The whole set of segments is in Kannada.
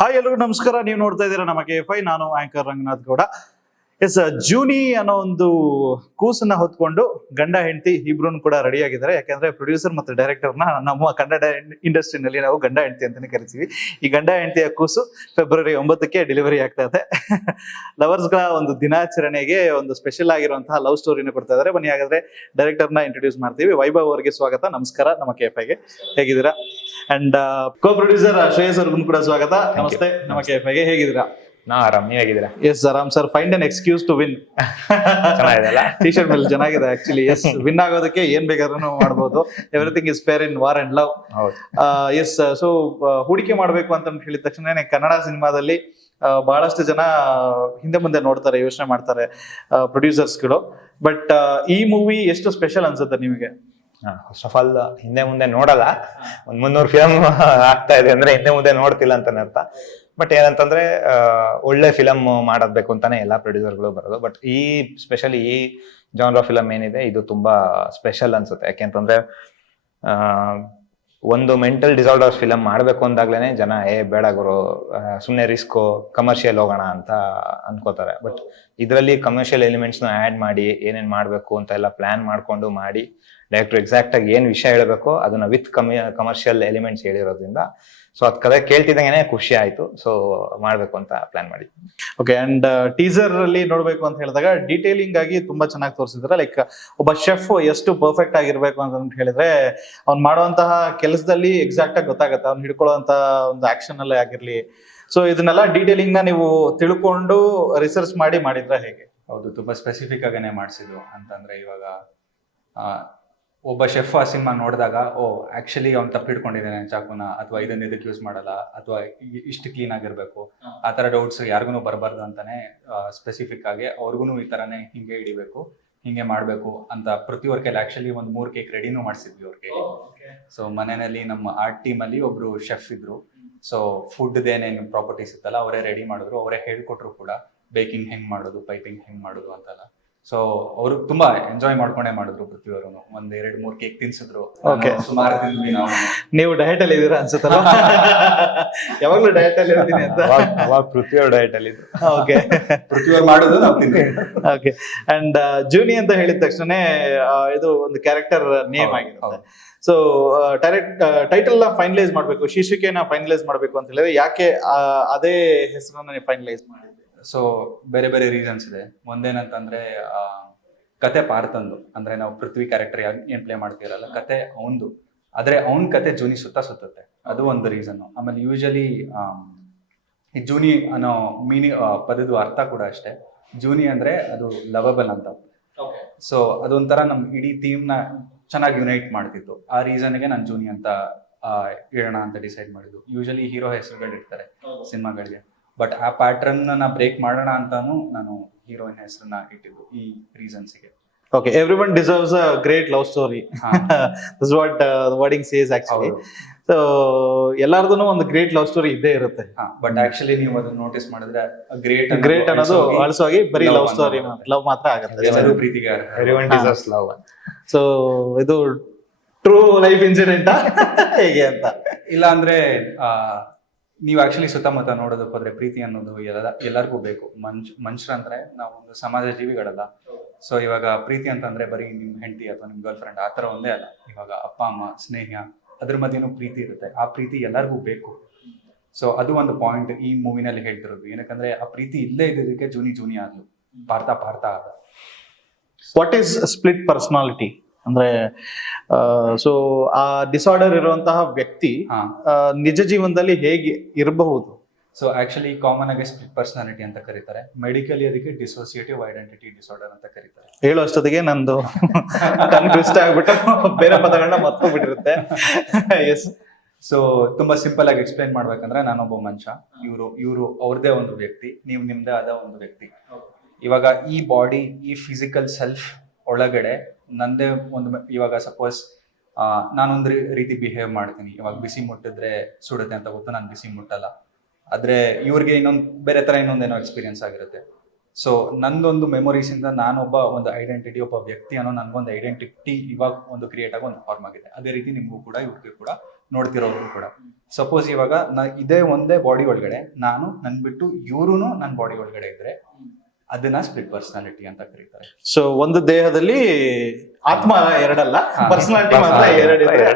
ಹಾಯ್ ಎಲ್ರಿಗೂ ನಮಸ್ಕಾರ. ನೀವು ನೋಡ್ತಾ ಇದ್ದೀರಾ ನಮ್ಮ KFI. ನಾನು ಆಂಕರ್ ರಂಗನಾಥ್ ಗೌಡ. ಎಸ್, ಜೂನಿ ಅನ್ನೋ ಒಂದು ಕೂಸನ್ನ ಹೊತ್ಕೊಂಡು ಗಂಡ ಹೆಂಡತಿ ಇಬ್ರು ಕೂಡ ರೆಡಿ ಆಗಿದ್ದಾರೆ. ಯಾಕಂದ್ರೆ ಪ್ರೊಡ್ಯೂಸರ್ ಮತ್ತು ಡೈರೆಕ್ಟರ್ನ ನಮ್ಮ ಕನ್ನಡ ಇಂಡಸ್ಟ್ರಿನಲ್ಲಿ ನಾವು ಗಂಡ ಹೆಂಡತಿ ಅಂತಾನೆ ಕರಿತೀವಿ. ಈ ಗಂಡ ಹೆಂಡತಿಯ ಕೂಸು ಫೆಬ್ರವರಿ 9ಕ್ಕೆ ಡೆಲಿವರಿ ಆಗ್ತಾ ಇದೆ. ಲವರ್ಸ್ಗಳ ಒಂದು ದಿನಾಚರಣೆಗೆ ಒಂದು ಸ್ಪೆಷಲ್ ಆಗಿರುವಂತಹ ಲವ್ ಸ್ಟೋರಿನ ಕೊಡ್ತಾ ಇದ್ದಾರೆ. ಬನ್ನಿ ಹಾಗಾದ್ರೆ ಡೈರೆಕ್ಟರ್ನ ಇಂಟ್ರೊಡ್ಯೂಸ್ ಮಾಡ್ತೀವಿ. ವೈಭವ್ ಅವರಿಗೆ ಸ್ವಾಗತ. ನಮಸ್ಕಾರ ನಮ್ಮ KFIಗೆ. ಹೇಗಿದ್ದೀರಾ? ಅಂಡ್ ಕೋ ಪ್ರೊಡ್ಯೂಸರ್ ಶ್ರೇಯಸ್ ಅವ್ರಿಗೂ ಕೂಡ ಸ್ವಾಗತ. ನಮಸ್ತೆ ನಮ್ಮ KFIಗೆ. ಹೇಗಿದ್ದೀರಾ? ನಾ ಆರಾಮ್, ನೀವ್ ಹೇಗಿದ್ದೀರಾ? ಎಸ್ ಆರಾಮ್ sir. Find an excuse to win. ಚೆನ್ನಾಗಿದೆಲ್ಲ ಟಿ ಶರ್ಟ್ ಮೇಲೆ ಚೆನ್ನಾಗಿದೆ ಆಕ್ಚುಲಿ. ಎಸ್, ವಿನ್ ಆಗೋದಕ್ಕೆ ಏನ್ ಬೇಕಾದ್ರೂ ಮಾಡ್ಬೋದು. Everything is fair in war and love. Yes, so ಹೂಡಿಕೆ ಮಾಡ್ಬೇಕು ಅಂತ ಹೇಳಿದ ತಕ್ಷಣ ಕನ್ನಡ ಸಿನಿಮಾದಲ್ಲಿ ಬಹಳಷ್ಟು ಜನ ಹಿಂದೆ ಮುಂದೆ ನೋಡ್ತಾರೆ, ಯೋಚನೆ ಮಾಡ್ತಾರೆ ಪ್ರೊಡ್ಯೂಸರ್ಸ್ಗಳು. ಬಟ್ ಈ ಮೂವಿ ಎಷ್ಟು ಸ್ಪೆಷಲ್ ಅನ್ಸುತ್ತೆ ನಿಮಗೆ? ಫಸ್ಟ್ ಆಫ್ ಆಲ್ ಹಿಂದೆ ಮುಂದೆ ನೋಡಲ್ಲ. 300 ಫಿಲಮ್ ಆಗ್ತಾ ಇದೆ ಅಂದ್ರೆ ಹಿಂದೆ ಮುಂದೆ ನೋಡ್ತಿಲ್ಲ ಅಂತಾನೆ ಅರ್ಥ. ಬಟ್ ಏನಂತಂದ್ರೆ ಒಳ್ಳೆ ಫಿಲಮ್ ಮಾಡಬೇಕು ಅಂತಾನೆ ಎಲ್ಲಾ ಪ್ರೊಡ್ಯೂಸರ್ಗಳು ಬರೋದು. ಬಟ್ ಈ ಸ್ಪೆಷಲಿ ಈ ಜಾನ್ರ ಫಿಲಮ್ ಏನಿದೆ ಇದು ತುಂಬಾ ಸ್ಪೆಷಲ್ ಅನ್ಸುತ್ತೆ. ಯಾಕೆಂತಂದ್ರೆ ಒಂದು ಮೆಂಟಲ್ ಡಿಸಾರ್ಡರ್ ಫಿಲಮ್ ಮಾಡ್ಬೇಕು ಅಂದಾಗ್ಲೇನೆ ಜನ ಬೇಡ ಗುರು, ಸುಮ್ನೆ ರಿಸ್ಕು, ಕಮರ್ಷಿಯಲ್ ಹೋಗೋಣ ಅಂತ ಅನ್ಕೋತಾರೆ. ಬಟ್ ಇದರಲ್ಲಿ ಕಮರ್ಷಿಯಲ್ ಎಲಿಮೆಂಟ್ಸ್ ನ ಆಡ್ ಮಾಡಿ ಏನೇನ್ ಮಾಡ್ಬೇಕು ಅಂತ ಎಲ್ಲ ಪ್ಲಾನ್ ಮಾಡ್ಕೊಂಡು ಮಾಡಿ ಡೈರೆಕ್ಟರ್ ಎಕ್ಸಾಕ್ಟ್ ಆಗಿ ಏನ್ ವಿಷಯ ಹೇಳ್ಬೇಕು ಅದನ್ನ ವಿತ್ ಕಮರ್ಷಿಯಲ್ ಎಲಿಮೆಂಟ್ಸ್ ಹೇಳಿರೋದ್ರಿಂದ ಸೊ ಅದ್ ಕಡೆ ಕೇಳ್ತಿದ್ದಂಗೆ ಖುಷಿ ಆಯ್ತು. ಸೊ ಮಾಡ್ಬೇಕು ಅಂತ ಪ್ಲಾನ್ ಮಾಡಿದ್ವಿ. ಓಕೆ. ಅಂಡ್ ಟೀಸರ್ ಅಲ್ಲಿ ನೋಡ್ಬೇಕು ಅಂತ ಹೇಳಿದಾಗ ಡೀಟೇಲಿಂಗ್ ಆಗಿ ತುಂಬಾ ಚೆನ್ನಾಗಿ ತೋರಿಸಿದ್ರೆ, ಲೈಕ್ ಒಬ್ಬ ಶೆಫ್ ಎಷ್ಟು ಪರ್ಫೆಕ್ಟ್ ಆಗಿರ್ಬೇಕು ಅಂತ ಹೇಳಿದ್ರೆ ಅವ್ನು ಮಾಡುವಂತಹ ಕೆಲಸದಲ್ಲಿ ಎಕ್ಸಾಕ್ಟ್ ಆಗಿ ಗೊತ್ತಾಗುತ್ತೆ. ಅವ್ನು ಹಿಡ್ಕೊಳ್ಳುವಂತ ಒಂದು ಆಕ್ಷನ್ ಅಲ್ಲೇ ಆಗಿರ್ಲಿ. ಸೊ ಇದನ್ನೆಲ್ಲ ಡೀಟೇಲಿಂಗ್ ನ ನೀವು ತಿಳ್ಕೊಂಡು ರಿಸರ್ಚ್ ಮಾಡಿದ್ರೆ ಹೇಗೆ? ಹೌದು, ತುಂಬಾ ಸ್ಪೆಸಿಫಿಕ್ ಆಗೇನೆ ಮಾಡಿಸಿದ್ರು. ಅಂತಂದ್ರೆ ಇವಾಗ ಒಬ್ಬ ಶೆಫ್ ಆ ಸಿನಿಮಾ ನೋಡಿದಾಗ ಆಕ್ಚುಲಿ ಅವ್ನು ತಪ್ಪು ಹಿಡ್ಕೊಂಡಿದ್ದಾನೆ ಚಾಕುನ, ಅಥವಾ ಇದನ್ನ ಇದಕ್ಕೆ ಯೂಸ್ ಮಾಡಲ್ಲ, ಅಥವಾ ಇಷ್ಟು ಕ್ಲೀನ್ ಆಗಿರ್ಬೇಕು, ಆ ತರ ಡೌಟ್ಸ್ ಯಾರಿಗೂ ಬರಬಾರ್ದು ಅಂತಾನೆ ಸ್ಪೆಸಿಫಿಕ್ ಆಗಿ ಅವ್ರಿಗೂ ಈ ತರನೇ ಹಿಂಗೆ ಹಿಡಿಬೇಕು, ಹಿಂಗೆ ಮಾಡ್ಬೇಕು ಅಂತ ಪ್ರತಿಯೊಬ್ಬರ ಕೈಲಿ ಆಕ್ಚುಲಿ ಒಂದು 3 ಕೇಕ್ ರೆಡಿನೂ ಮಾಡಿಸಿದ್ವಿ ಅವ್ರ ಕೈಲಿ. ಸೊ ಮನೆಯಲ್ಲಿ ನಮ್ಮ ಆರ್ಟ್ ಟೀಮ್ ಅಲ್ಲಿ ಒಬ್ರು ಶೆಫ್ ಇದ್ರು. ಸೊ ಫುಡ್ ಏನೇನು ಪ್ರಾಪರ್ಟೀಸ್ ಇತ್ತಲ್ಲ ಅವರೇ ರೆಡಿ ಮಾಡಿದ್ರು, ಅವರೇ ಹೇಳ್ಕೊಟ್ರು ಕೂಡ ಬೇಕಿಂಗ್ ಹೆಂಗ್ ಮಾಡೋದು, ಪೈಪಿಂಗ್ ಹೆಂಗ್ ಮಾಡೋದು ಅಂತೆಲ್ಲ. ಸೊ ಅವರು ತುಂಬಾ ಎಂಜಾಯ್ ಮಾಡ್ಕೊಂಡೇ ಮಾಡಿದ್ರು. ಪ್ರತಿಯೊಬ್ಬರು 1-2-3 ಕೇಕ್ ತಿನ್ಸಿದ್ರು. ಸುಮಾರು ತಿಂದ್ವಿ ನಾವು. ನೀವು ಡಯಟ್ ಅಲ್ಲಿ ಇದೀರಾ ಅನ್ಸುತ್ತಲ್ಲ? ಯಾವಾಗ್ಲೂ ಡಯಟ್ ಅಲ್ಲಿ ಇರ್ತೀನಿ ಅಂತ. ಅವಾಗ ಪೃಥ್ವಿಯವ್ರ ಡಯಟ್ ಅಲ್ಲಿ ಇದ್ರು. ಓಕೆ, ಪ್ರತಿಯೊಬ್ಬರು ಮಾಡೋದು ನಾವು ತಿಂದ್ವಿ. ಓಕೆ. ಅಂಡ್ ಜೂನಿ ಅಂತ ಹೇಳಿದ ತಕ್ಷಣ ಇದು ಒಂದು ಕ್ಯಾರೆಕ್ಟರ್ ನೇಮ್ ಆಗಿರುತ್ತೆ. ಸೊ ಟೈಟಲ್ ನ ಫೈನಲೈಸ್ ಮಾಡ್ಬೇಕು, ಶೀರ್ಷಿಕೆನ ಫೈನಲೈಸ್ ಮಾಡ್ಬೇಕು ಅಂತ ಹೇಳಿದ್ರೆ ಯಾಕೆ ಅದೇ ಹೆಸರನ್ನ ಫೈನಲೈಸ್ ಮಾಡಿದ್ವಿ? ಸೊ ಬೇರೆ ಬೇರೆ ರೀಸನ್ಸ್ ಇದೆ. ಒಂದೇನಂತಂದ್ರೆ ಕತೆ ಪಾರ್ಥಂದು, ಅಂದ್ರೆ ನಾವು ಪೃಥ್ವಿ ಕ್ಯಾರೆಕ್ಟರ್ ಏನ್ ಪ್ಲೇ ಮಾಡ್ತಿರಲ್ಲ, ಕತೆ ಅವಂದು, ಆದ್ರೆ ಅವನ್ ಕತೆ ಜೂನಿ ಸುತ್ತುತ್ತೆ, ಅದು ಒಂದು ರೀಸನ್. ಆಮೇಲೆ ಯೂಶಲಿ ಈ ಜೂನಿ ಅನ್ನೋ ಪದದ ಅರ್ಥ ಕೂಡ ಅಷ್ಟೇ. ಜೂನಿ ಅಂದ್ರೆ ಅದು ಲವಬಲ್ ಅಂತ. ಸೊ ಅದೊಂಥರ ನಮ್ ಇಡೀ ಥೀಮ್ ನ ಚೆನ್ನಾಗಿ ಯುನೈಟ್ ಮಾಡ್ತಿತ್ತು. ಆ ರೀಸನ್ಗೆ ನಾನು ಜೂನಿ ಅಂತ ಹೇಳೋಣ ಅಂತ ಡಿಸೈಡ್ ಮಾಡಿದ್ದು. ಯೂಶಲಿ ಹೀರೋ ಹೆಸರುಗಳು ಇರ್ತಾರೆ ಸಿನಿಮಾಗಳಿಗೆ, ಬಟ್ ಆ ಪ್ಯಾಟರ್ನ್ ನ ಬ್ರೇಕ್ ಮಾಡೋಣ ಅಂತಾನು ನಾನು ಹೀರೋಯಿನ್ ಹೆಸರನ್ನ ಇಟ್ಟಿದ್ದು ಈ ರೀಸನ್ಸ್ಗೆ. Okay, everyone deserves a great love story. That's what the wording says actually. So ಎಲ್ಲಾರ್ದು ಒಂದು ಗ್ರೇಟ್ ಲವ್ ಸ್ಟೋರಿ ಇದ್ದೇ ಇರುತ್ತೆ. ಬಟ್ ಆಕ್ಚುಲಿ ನೀವು ಅದನ್ನ ನೋಟಿಸ್ ಮಾಡಿದ್ರೆ ಗ್ರೇಟ್ ಅನ್ನೋದು ಆಲ್ಸೋಗಿ ಬರೀ ಲವ್ ಸ್ಟೋರಿ, ಲವ್ ಮಾತ್ರ ಆಗುತ್ತೆ. ಎಲ್ಲರೂ ಪ್ರೀತಿಗೆ Everyone deserves love. ಸೊ ಇದು ಟ್ರೂ ಲೈಫ್ ಇನ್ಸಿಡೆಂಟ್ ಹೇಗೆ ಅಂತ? ಇಲ್ಲ ಅಂದ್ರೆ ನೀವು ಆಕ್ಚುಲಿ ಸುತ್ತಮುತ್ತ ನೋಡೋದಕ್ಕೆ ಹೋದ್ರೆ ಪ್ರೀತಿ ಅನ್ನೋದು ಎಲ್ಲರಿಗೂ ಬೇಕು. ಮನುಷ್ಯರಂದ್ರೆ ನಾವು ಒಂದು ಸಮಾಜ ಜೀವಿಗಳಲ್ಲ. ಸೊ ಇವಾಗ ಪ್ರೀತಿ ಅಂತಂದ್ರೆ ಬರೀ ನಿಮ್ ಹೆಂಡತಿ ಅಥವಾ ನಿಮ್ ಗರ್ಲ್ ಫ್ರೆಂಡ್ ಆತರ ಒಂದೇ ಅಲ್ಲ. ಇವಾಗ ಅಪ್ಪ ಅಮ್ಮ, ಸ್ನೇಹ, ಅದ್ರ ಮಧ್ಯೆನೂ ಪ್ರೀತಿ ಇರುತ್ತೆ. ಆ ಪ್ರೀತಿ ಎಲ್ಲರಿಗೂ ಬೇಕು. ಸೊ ಅದು ಒಂದು ಪಾಯಿಂಟ್ ಈ ಮೂವಿನಲ್ಲಿ ಹೇಳ್ತಿರೋದು. ಏನಕ್ಕಂದ್ರೆ ಆ ಪ್ರೀತಿ ಇಲ್ಲೇ ಇದ್ದದಕ್ಕೆ ಜೂನಿ ಆದ್ಲು, ಪಾರ್ಥ ಆದ. ವಾಟ್ ಈಸ್ ಸ್ಪ್ಲಿಟ್ ಪರ್ಸನಾಲಿಟಿ ಅಂದ್ರೆ ಸೊ ಆ ಡಿಸಾರ್ಡರ್ ಇರುವಂತಹ ವ್ಯಕ್ತಿ ನಿಜ ಜೀವನದಲ್ಲಿ ಹೇಗೆ ಇರಬಹುದು? ಸೊ ಆಕ್ಚುಲಿ ಕಾಮನ್ ಆಗಿ ಸ್ಪ್ಲಿಟ್ ಪರ್ಸನಾಲಿಟಿ ಅಂತ ಕರೀತಾರೆ. ಮೆಡಿಕಲಿ ಅದಕ್ಕೆ ಡಿಸೋಸಿಯೇಟಿವ್ ಐಡೆಂಟಿಟಿ ಡಿಸಾರ್ಡರ್ ಅಂತ ಕರೀತಾರೆ. ಹೇಳೋ ಅಷ್ಟೊತ್ತಿಗೆ ನಂದು ಟ್ವಿಸ್ಟ್ ಆಗ್ಬಿಟ್ಟು ಬೇರೆ ಪದಗಳನ್ನ ಮರ್ತೋಗ್ಬಿಟ್ಟಿರುತ್ತೆ. ಎಸ್. ಸೊ ತುಂಬಾ ಸಿಂಪಲ್ ಆಗಿ ಎಕ್ಸ್ಪ್ಲೈನ್ ಮಾಡ್ಬೇಕಂದ್ರೆ, ನಾನೊಬ್ಬ ಮನುಷ್ಯ, ಇವರು ಅವ್ರದೇ ಒಂದು ವ್ಯಕ್ತಿ, ನೀವು ನಿಮ್ದೇ ಆದ ಒಂದು ವ್ಯಕ್ತಿ. ಇವಾಗ ಈ ಬಾಡಿ, ಈ ಫಿಸಿಕಲ್ ಸೆಲ್ಫ್ ಒಳಗಡೆ ನಂದೇ ಒಂದು, ಇವಾಗ ಸಪೋಸ್ ನಾನೊಂದು ರೀತಿ ಬಿಹೇವ್ ಮಾಡ್ತೀನಿ. ಇವಾಗ ಬಿಸಿ ಮುಟ್ಟಿದ್ರೆ ಸುಡುತ್ತೆ ಅಂತ ಗೊತ್ತು, ನಾನು ಬಿಸಿ ಮುಟ್ಟಲ್ಲ. ಆದ್ರೆ ಇವ್ರಿಗೆ ಬೇರೆ ತರ ಇನ್ನೊಂದೇನೋ ಎಕ್ಸ್ಪೀರಿಯನ್ಸ್ ಆಗಿರುತ್ತೆ. ಸೊ ನಂದೊಂದು ಮೆಮೊರೀಸ್ ಇಂದ ನಾನೊಬ್ಬ ಒಂದು ಐಡೆಂಟಿಟಿ, ಒಬ್ಬ ವ್ಯಕ್ತಿ ಅನ್ನೋ ನನ್ಗೊಂದು ಐಡೆಂಟಿಟಿ ಇವಾಗ ಒಂದು ಕ್ರಿಯೇಟ್ ಆಗಿ ಒಂದು ಫಾರ್ಮ್ ಆಗಿದೆ. ಅದೇ ರೀತಿ ನಿಮ್ಗೂ ಕೂಡ, ಇವ್ರಿಗೂ ಕೂಡ, ನೋಡ್ತಿರೋರು ಕೂಡ. ಸಪೋಸ್ ಇವಾಗ ಇದೇ ಒಂದೇ ಬಾಡಿ ಒಳಗಡೆ ನಾನು ನನ್ ಬಿಟ್ಟು ಇವ್ರು ನನ್ನ ಬಾಡಿ ಒಳಗಡೆ ಇದ್ರೆ ಅದನ್ನ ಸ್ಪ್ಲಿಟ್ ಪರ್ಸನಾಲಿಟಿ ಅಂತ ಕರೀತಾರೆ. ಸೊ ಒಂದು ದೇಹದಲ್ಲಿ ಆತ್ಮ ಎರಡಲ್ಲ, ಪರ್ಸನಾಲಿಟಿ ಮಾತ್ರ ಎರಡಿದ್ರೆ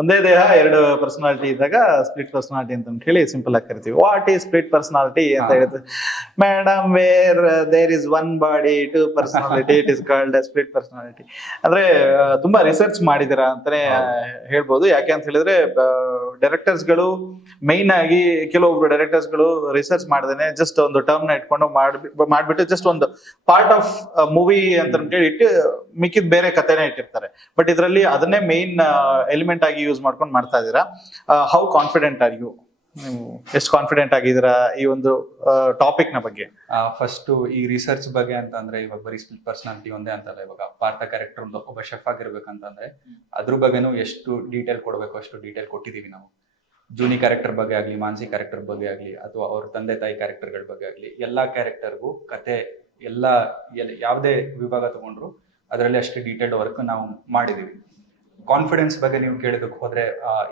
ಒಂದೇ ದೇಹ ಎರಡು ಪರ್ಸನಾಲಿಟಿ ಇದ್ದಾಗ ಸ್ಪ್ಲಿಟ್ ಪರ್ಸನಾಲಿಟಿ ಅಂತ ಹೇಳಿ ಸಿಂಪಲ್ ಆಗಿ ಕರಿತೀವಿ. ವಾಟ್ ಈಸ್ ಸ್ಪ್ಲಿಟ್ ಪರ್ಸನಾಲಿಟಿ ಅಂತ ಹೇಳಿದ್ರೆ madam where there is one body two personality it is called split personality. ಅಂದ್ರೆ ತುಂಬಾ ರಿಸರ್ಚ್ ಮಾಡಿದಿರಾ ಅಂತಾನೆ ಹೇಳ್ಬೋದು. ಯಾಕೆ ಅಂತ ಹೇಳಿದ್ರೆ ಡೈರೆಕ್ಟರ್ಸ್ಗಳು ಮೇನ್ ಆಗಿ ಕೆಲವೊಬ್ರು ಡೈರೆಕ್ಟರ್ಸ್ಗಳು ರಿಸರ್ಚ್ ಮಾಡದೇನೆ ಜಸ್ಟ್ ಒಂದು ಟರ್ಮ್ ನ ಇಟ್ಕೊಂಡು ಮಾಡ್ಬಿಟ್ಟು ಜಸ್ಟ್ ಒಂದು ಪಾರ್ಟ್ ಆಫ್ ಮೂವಿ ಅಂತ ಹೇಳಿ ಇಟ್ಟು ಮಿಕ್ಕಿದ ಬೇರೆ ಕಥೆನೇ ಇಟ್ಟಿರ್ತಾರೆ. ಬಟ್ ಇದರಲ್ಲಿ ಅದನ್ನೇ ಮೇನ್ ಎಲಿಮೆಂಟ್ ಆಗಿ ಯೂಸ್ ಮಾಡ್ಕೊಂಡು ಮಾಡ್ತಾ ಇದೀರಾ. How confident are you? ನೀವು ಎಷ್ಟು ಕಾನ್ಫಿಡೆಂಟ್ ಆಗಿದ್ದೀರಾ ಈ ಒಂದು ಟಾಪಿಕ್ ನ ಬಗ್ಗೆ? ಫಸ್ಟ್ ಈ ರಿಸರ್ಚ್ ಬಗ್ಗೆ ಅಂತ ಅಂದ್ರೆ ಇವಾಗ ಬರೀ ಸ್ಪ್ಲಿಟ್ ಪರ್ಸನಾಲಿಟಿ ಒಂದೇ ಅಂತಲ್ಲ. ಇವಾಗ ಪಾರ್ಥ ಕ್ಯಾರೆಕ್ಟರ್ ಒಬ್ಬ ಶೆಫ್ ಆಗಿರ್ಬೇಕಂತಂದ್ರೆ ಅದ್ರ ಬಗ್ಗೆನೂ ಎಷ್ಟು ಡೀಟೇಲ್ ಕೊಡ್ಬೇಕು ಅಷ್ಟು ಡೀಟೇಲ್ ಕೊಟ್ಟಿದೀವಿ ನಾವು. ಜೂನಿ ಕ್ಯಾರೆಕ್ಟರ್ ಬಗ್ಗೆ ಆಗ್ಲಿ, ಮಾನ್ಸಿ ಕ್ಯಾರೆಕ್ಟರ್ ಬಗ್ಗೆ ಆಗ್ಲಿ, ಅಥವಾ ಅವ್ರ ತಂದೆ ತಾಯಿ ಕ್ಯಾರೆಕ್ಟರ್ಗಳ ಬಗ್ಗೆ ಆಗ್ಲಿ, ಎಲ್ಲಾ ಕ್ಯಾರೆಕ್ಟರ್ಗೂ ಕತೆ ಎಲ್ಲ ಯಾವುದೇ ವಿಭಾಗ ತಗೊಂಡ್ರು ಅದರಲ್ಲಿ ಅಷ್ಟು ಡೀಟೇಲ್ಡ್ ವರ್ಕ್ ನಾವು ಮಾಡಿದೀವಿ. ಕಾನ್ಫಿಡೆನ್ಸ್ ಬಗ್ಗೆ ನೀವು ಕೇಳೋದಕ್ಕೆ ಹೋದ್ರೆ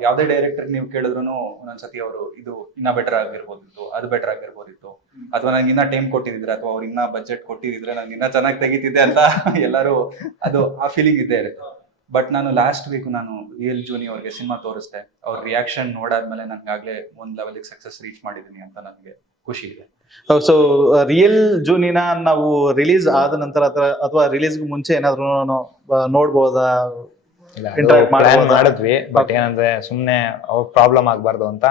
ಯಾವುದೇ ಡೈರೆಕ್ಟರ್ ನೀವು ಕೇಳಿದ್ರು ಒಂದೊಂದ್ಸತಿ ಅವರು ಇದು ಇನ್ನ ಬೆಟರ್ ಆಗಿರ್ಬೋದಿತ್ತು, ಅದು ಬೆಟರ್ ಆಗಿರ್ಬೋದಿತ್ತು, ಅಥವಾ ನಂಗೆ ಇನ್ನ ಟೈಮ್ ಕೊಟ್ಟಿದ್ರೆ, ಅಥವಾ ಅವ್ರು ಇನ್ನ ಬಜೆಟ್ ಕೊಟ್ಟಿದ್ರೆ ನಾನು ಇನ್ನ ಚೆನ್ನಾಗಿ ತೆಗಿತಿದ್ದೆ ಅಂತ ಎಲ್ಲರೂ ಅದು ಆ ಫೀಲಿಂಗ್ ಇದ್ದೇ ಇರುತ್ತೆ. ಬಟ್ ನಾನು ಲಾಸ್ಟ್ ವೀಕ್ ನಾನು ರಿಯಲ್ ಜೂನಿ ಅವ್ರಿಗೆ ಸಿನಿಮಾ ತೋರಿಸ್ದೆ. ಅವ್ರ ರಿಯಾಕ್ಷನ್ ನೋಡಾದ್ಮೇಲೆ ನನ್ಗಾಗ್ಲೇ ಒಂದ್ ಲೆವೆಲ್ಗೆ ಸಕ್ಸಸ್ ರೀಚ್ ಮಾಡಿದೀನಿ ಅಂತ ನನಗೆ ಖುಷಿ ಇದೆ. ಸೊ ರಿಯಲ್ ಜೂನಿನ ನಾವು ರಿಲೀಸ್ ಆದ ನಂತರ ಅಥವಾ ರಿಲೀಸ್ ಮುಂಚೆ ಏನಾದ್ರು ನೋಡ್ಬೋದಾ? ಮಾಡಿದ್ವಿ, ಬಟ್ ಏನಂದ್ರೆ ಸುಮ್ನೆ ಅವ್ರ ಪ್ರಾಬ್ಲಮ್ ಆಗ್ಬಾರ್ದು ಅಂತ.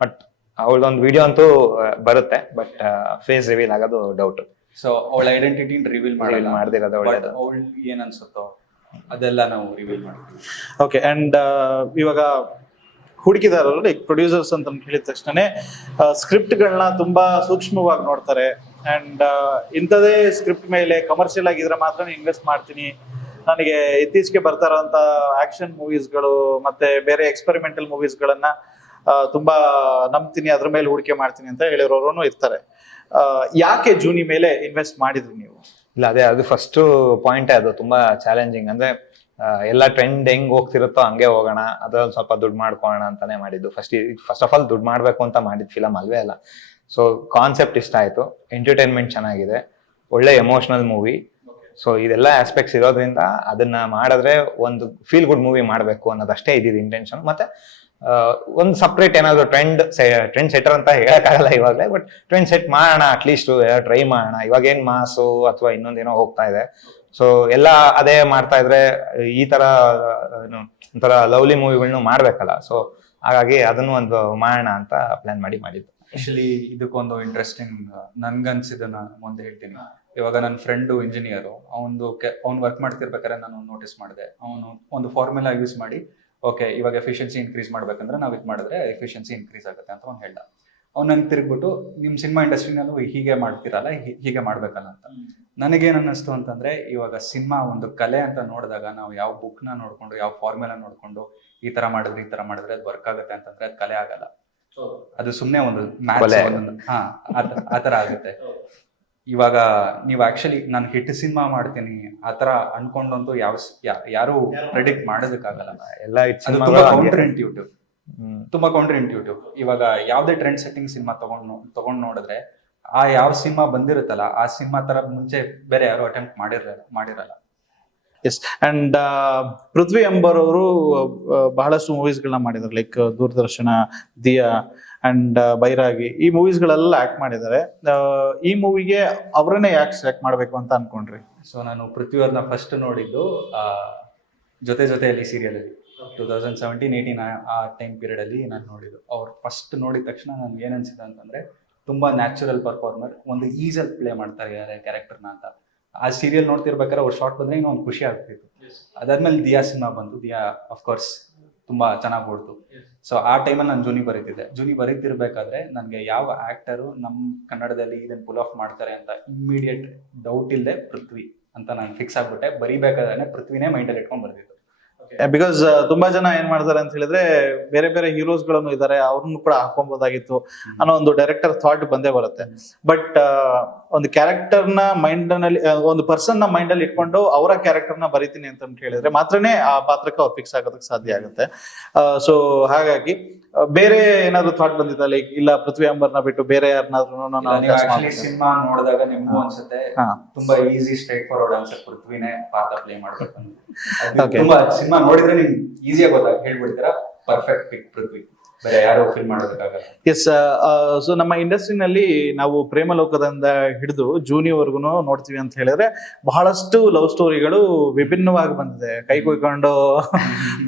ಬಟ್ ಅವಳದೊಂದು ವಿಡಿಯೋ ಅಂತೂ ಬರುತ್ತೆ, ಬಟ್ ಫೇಸ್ ರಿವೀಲ್ ಆಗೋದು ಡೌಟ್. ಸೊ ಅವಳ ಐಡೆಂಟಿಟಿ ರಿವೀಲ್ ಮಾಡ್ದಿರೋದು ಒಳ್ಳೇದು. ಅವಳು ಏನ್ ಅನ್ಸುತ್ತೋ ಅದೆಲ್ಲ ನಾವು ರಿವೀಲ್ ಮಾಡ್ತೀವಿ. ಓಕೆ. ಅಂಡ್ ಇವಾಗ ಹುಡುಕಿದಾರರು ಲೈಕ್ ಪ್ರೊಡ್ಯೂಸರ್ಸ್ ಅಂತ ಹೇಳಿದ ತಕ್ಷಣ ಸ್ಕ್ರಿಪ್ಟ್ಗಳನ್ನ ತುಂಬಾ ಸೂಕ್ಷ್ಮವಾಗಿ ನೋಡ್ತಾರೆ. ಅಂಡ್ ಇಂಥದೇ ಸ್ಕ್ರಿಪ್ಟ್ ಮೇಲೆ ಕಮರ್ಷಿಯಲ್ ಆಗಿದ್ರೆ ಮಾತ್ರ ಇನ್ವೆಸ್ಟ್ ಮಾಡ್ತೀನಿ. ನನಗೆ ಇತ್ತೀಚೆಗೆ ಬರ್ತಾ ಇರೋಂಥ ಆಕ್ಷನ್ ಮೂವೀಸ್ಗಳು ಮತ್ತೆ ಬೇರೆ ಎಕ್ಸ್ಪೆರಿಮೆಂಟಲ್ ಮೂವೀಸ್ಗಳನ್ನ ತುಂಬಾ ನಂಬ್ತೀನಿ, ಅದ್ರ ಮೇಲೆ ಹೂಡಿಕೆ ಮಾಡ್ತೀನಿ ಅಂತ ಹೇಳಿರೋರು ಇರ್ತಾರೆ. ಯಾಕೆ ಜೂನಿ ಮೇಲೆ ಇನ್ವೆಸ್ಟ್ ಮಾಡಿದ್ರಿ ನೀವು? ಇಲ್ಲ, ಅದೇ ಅದು ಫಸ್ಟ್ ಪಾಯಿಂಟ್. ಅದು ತುಂಬಾ ಚಾಲೆಂಜಿಂಗ್. ಅಂದ್ರೆ ಎಲ್ಲ ಟ್ರೆಂಡ್ ಹೆಂಗ್ ಹೋಗ್ತಿರುತ್ತೋ ಹಂಗೆ ಹೋಗೋಣ, ಅದ್ರಲ್ಲಿ ಸ್ವಲ್ಪ ದುಡ್ಡು ಮಾಡ್ಕೊಳ್ಳೋಣ ಅಂತಾನೆ ಮಾಡಿದ್ದು. ಫಸ್ಟ್ ಆಫ್ ಆಲ್ ದುಡ್ಡು ಮಾಡ್ಬೇಕು ಅಂತ ಮಾಡಿದ್ ಫಿಲಮ್ ಅಲ್ವೇ ಅಲ್ಲ. ಸೊ ಕಾನ್ಸೆಪ್ಟ್ ಇಷ್ಟ ಆಯ್ತು, ಎಂಟರ್ಟೈನ್ಮೆಂಟ್ ಚೆನ್ನಾಗಿದೆ, ಒಳ್ಳೆ ಎಮೋಷನಲ್ ಮೂವಿ. ಸೊ ಇದೆಲ್ಲ ಆಸ್ಪೆಕ್ಟ್ಸ್ ಇರೋದ್ರಿಂದ ಅದನ್ನ ಮಾಡಿದ್ರೆ ಒಂದು ಫೀಲ್ ಗುಡ್ ಮೂವಿ ಮಾಡ್ಬೇಕು ಅನ್ನೋದಷ್ಟೇ ಇದ್ದಿದ್ದು ಇಂಟೆನ್ಷನ್. ಮತ್ತೆ ಒಂದು ಸಪ್ರೇಟ್ ಏನಾದ್ರು ಟ್ರೆಂಡ್ ಸೆಟರ್ ಅಂತ ಹೇಳಕ್ಕಾಗಲ್ಲ ಇವಾಗಲೇ, ಬಟ್ ಟ್ರೆಂಡ್ ಸೆಟ್ ಮಾಡೋಣ, ಅಟ್ಲೀಸ್ಟ್ ಟ್ರೈ ಮಾಡೋಣ. ಇವಾಗ ಏನ್ ಮಾಸು ಅಥವಾ ಇನ್ನೊಂದೇನೋ ಹೋಗ್ತಾ ಇದೆ, ಸೊ ಎಲ್ಲ ಅದೇ ಮಾಡ್ತಾ ಇದ್ರೆ ಈ ತರ ಒಂಥರ ಲವ್ಲಿ ಮೂವಿಗಳನ್ನೂ ಮಾಡ್ಬೇಕಲ್ಲ. ಸೊ ಹಾಗಾಗಿ ಅದನ್ನು ಒಂದು ಮಾಡೋಣ ಅಂತ ಪ್ಲಾನ್ ಮಾಡಿದ್ದು. ಆಕ್ಚುಲಿ ಇದಕ್ಕೊಂದು ಇಂಟ್ರೆಸ್ಟಿಂಗ್ ನನ್ಗನ್ಸಿದ್ದನ್ನ ಮುಂದೆ ಹೇಳ್ತೀನಿ. ಇವಾಗ ನನ್ನ ಫ್ರೆಂಡು ಇಂಜಿನಿಯರು, ಅವ್ನು ವರ್ಕ್ ಮಾಡ್ತಿರ್ಬೇಕಾದ್ರೆ ನಾನು ನೋಟಿಸ್ ಮಾಡಿದೆ. ಅವನು ಒಂದು ಫಾರ್ಮುಲಾ ಯೂಸ್ ಮಾಡಿ, ಓಕೆ ಇವಾಗ ಎಫಿಷಿಯನ್ಸಿ ಇನ್ಕ್ರೀಸ್ ಮಾಡ್ಬೇಕಂದ್ರೆ ನಾವು ಇದು ಮಾಡಿದ್ರೆ ಎಫಿಷಿಯನ್ಸಿ ಇನ್ಕ್ರೀಸ್ ಆಗುತ್ತೆ ಅಂತ ಅವ್ನು ಹೇಳ್ದ. ಅವ್ನು ನಂಗೆ ತಿರುಗ್ಬಿಟ್ಟು ನಿಮ್ಮ ಸಿನಿಮಾ ಇಂಡಸ್ಟ್ರಿನಲ್ಲೂ ಹೀಗೆ ಮಾಡ್ತಿರಲ್ಲ, ಹೀಗೆ ಮಾಡ್ಬೇಕಲ್ಲ ಅಂತ. ನನಗೇನು ಅನ್ನಿಸ್ತು ಅಂತಂದ್ರೆ, ಇವಾಗ ಸಿನಿಮಾ ಒಂದು ಕಲೆ ಅಂತ ನೋಡಿದಾಗ ನಾವು ಯಾವ ಬುಕ್ನ ನೋಡ್ಕೊಂಡು, ಯಾವ ಫಾರ್ಮುಲಾ ನೋಡ್ಕೊಂಡು ಈ ತರ ಮಾಡಿದ್ರೆ ಅದು ವರ್ಕ್ ಆಗುತ್ತೆ ಅಂತಂದ್ರೆ ಅದು ಕಲೆ ಆಗಲ್ಲ. ಅದು ಸುಮ್ಮನೆ ಒಂದು ಮ್ಯಾಥ್ಸ್ ಆತರ ಆಗುತ್ತೆ. ಇವಾಗ ನೀವು ಆಕ್ಚುಲಿ ನಾನು ಹಿಟ್ ಸಿನಿಮಾ ಮಾಡ್ತೀನಿ ಆತರ ಅನ್ಕೊಂಡಂತೂ ಯಾರು ಪ್ರೆಡಿಕ್ಟ್ ಮಾಡೋದಕ್ಕಾಗಲ್ಲ. ಎಲ್ಲ ತುಂಬಾ ಕೌಂಟರ್ ಇಂಟ್ಯೂಟಿವ್. ಇವಾಗ ಯಾವ್ದೇ ಟ್ರೆಂಡ್ ಸೆಟ್ಟಿಂಗ್ ಸಿನಿಮಾ ತಗೊಂಡ್ ನೋಡಿದ್ರೆ ಆ ಯಾವ ಸಿನಿಮಾ ಬಂದಿರುತ್ತಲ್ಲ ಆ ಸಿನಿಮಾ ತರ ಮುಂಚೆ ಬೇರೆ ಯಾರು ಅಟೆಂಪ್ಟ್ ಮಾಡಿರಲ್ಲ. ಎಸ್. ಅಂಡ್ ಪೃಥ್ವಿ ಅಂಬರ್ ಅವರು ಬಹಳಷ್ಟು ಮೂವೀಸ್ಗಳನ್ನ ಮಾಡಿದ್ದಾರೆ, like Doordarshan, Diya and Bairagi, ಈ ಮೂವೀಸ್ಗಳೆಲ್ಲ ಆಕ್ಟ್ ಮಾಡಿದ್ದಾರೆ. ಈ ಮೂವಿಗೆ ಅವರನ್ನೇ ಯಾಕೆ ಸೆಲೆಕ್ಟ್ ಮಾಡ್ಬೇಕು ಅಂತ ಅನ್ಕೊಂಡ್ರಿ? ಸೊ ನಾನು ಪೃಥ್ವಿ ಅವ್ರನ್ನ ಫಸ್ಟ್ ನೋಡಿದ್ದು ಜೊತೆಯಲ್ಲಿ ಸೀರಿಯಲ್ ಅಲ್ಲಿ 2017-18 ಆ ಟೈಮ್ ಪೀರಿಯಡ್ ಅಲ್ಲಿ ನಾನು ನೋಡಿದ್ದು. ಅವ್ರು ಫಸ್ಟ್ ನೋಡಿದ ತಕ್ಷಣ ನನ್ಗೆ ಏನ್ ಅನ್ಸಿದೆ ಅಂತಂದ್ರೆ, ತುಂಬಾ ನ್ಯಾಚುರಲ್ ಪರ್ಫಾರ್ಮರ್, ಒಂದು ಈಸಲ್ಲಿ ಪ್ಲೇ ಮಾಡ್ತಾರೆ ಕ್ಯಾರೆಕ್ಟರ್ನ ಅಂತ. ಆ ಸೀರಿಯಲ್ ನೋಡ್ತಿರ್ಬೇಕಾದ್ರೆ ಅವ್ರು ಶಾರ್ಟ್ ಬಂದ್ರೆ ಇನ್ನೂ ಒಂದು ಖುಷಿ ಆಗ್ತಿತ್ತು. ಅದಾದ್ಮೇಲೆ ದಿಯಾ ಸಿನಿಮಾ ಬಂತು. ದಿಯಾ ಅಫ್ಕೋರ್ಸ್ ತುಂಬಾ ಚೆನ್ನಾಗಿ ಓಡ್ತು. ಸೊ ಆ ಟೈಮಲ್ಲಿ ನಾನು ಜೂನಿ ಬರೀತಿರ್ಬೇಕಾದ್ರೆ ನನಗೆ ಯಾವ ಆಕ್ಟರು ನಮ್ಮ ಕನ್ನಡದಲ್ಲಿ ಇದನ್ನ ಪುಲ್ ಆಫ್ ಮಾಡ್ತಾರೆ ಅಂತ ಇಮ್ಮಿಡಿಯೇಟ್ ಡೌಟ್ ಇಲ್ಲದೆ ಪೃಥ್ವಿ ಅಂತ ನಾನು ಫಿಕ್ಸ್ ಆಗ್ಬಿಟ್ಟೆ. ಬರೀಬೇಕಾದ್ರೆ ಪೃಥ್ವಿನೇ ಮೈಂಡಲ್ಲಿ ಇಟ್ಕೊಂಡ್ ಬರ್ತಿತ್ತು. ಬಿಕಾಸ್ ತುಂಬಾ ಜನ ಏನ್ ಮಾಡ್ತಾರೆ ಅಂತ ಹೇಳಿದ್ರೆ ಬೇರೆ ಬೇರೆ ಹೀರೋಸ್ ಗಳನ್ನು ಇದಾರೆ ಅವ್ರನ್ನು ಕೂಡ ಹಾಕೊಬಹುದಾಗಿತ್ತು ಅನ್ನೋ ಒಂದು ಡೈರೆಕ್ಟರ್ ಥಾಟ್ ಬಂದೇ ಬರುತ್ತೆ. ಬಟ್ ಒಂದು ಕ್ಯಾರೆಕ್ಟರ್ ನ ಮೈಂಡ್ ನಲ್ಲಿ ಒಂದು ಪರ್ಸನ್ ನ ಮೈಂಡ್ ಅಲ್ಲಿ ಇಟ್ಕೊಂಡು ಅವರ ಕ್ಯಾರೆಕ್ಟರ್ ನ ಬರಿತೀನಿ ಅಂತ ಹೇಳಿದ್ರೆ ಮಾತ್ರನೇ ಆ ಪಾತ್ರಕ್ಕೆ ಅವ್ರು ಫಿಕ್ಸ್ ಆಗೋದಕ್ಕೆ ಸಾಧ್ಯ ಆಗುತ್ತೆ. ಸೊ ಹಾಗಾಗಿ ಬೇರೆ ಏನಾದ್ರು ಥಾಟ್ ಬಂದಿತ್ತ, ಲೈಕ್ ಇಲ್ಲ ಪೃಥ್ವಿ ಅಂಬರ್ನ ಬಿಟ್ಟು ಬೇರೆ ಯಾರನ್ನಾದ್ರೂ ಸಿನಿಮಾ ನೋಡಿದಾಗ ನಿಮ್ಗೂ ಅನ್ಸುತ್ತೆ ತುಂಬಾ ಈಸಿ ಸ್ಟ್ರೈಟ್ ಫಾರ್ವರ್ಡ್ ಆನ್ಸರ್ ಪೃಥ್ವಿನೇ ಪಾತ್ರ ಪ್ಲೇ ಮಾಡ್ಬೇಕು ತುಂಬಾ ಸಿನಿಮಾ ನೋಡಿದ್ರೆ ನಿಮ್ಗೆ ಈಸಿಯಾಗಿ ಗೊತ್ತಾಗ ಹೇಳ್ಬಿಡ್ತೀರಾ ಪರ್ಫೆಕ್ಟ್ ಪಿಕ್ ಪೃಥ್ವಿ, ಬೇರೆ ಯಾರು ಫಿಲ್ ಮಾಡೋದಕ್ಕಾಗಲ್ಲ. ಎಸ್, ಸೊ ನಮ್ಮ ಇಂಡಸ್ಟ್ರಿನಲ್ಲಿ ನಾವು ಪ್ರೇಮಲೋಕದಿಂದ ಹಿಡಿದು ಜೂನಿವರೆಗೂ ನೋಡ್ತೀವಿ ಅಂತ ಹೇಳಿದ್ರೆ ಬಹಳಷ್ಟು ಲವ್ ಸ್ಟೋರಿಗಳು ವಿಭಿನ್ನವಾಗಿ ಬಂದಿದೆ. ಕೈ ಕುಯ್ಕೊಂಡು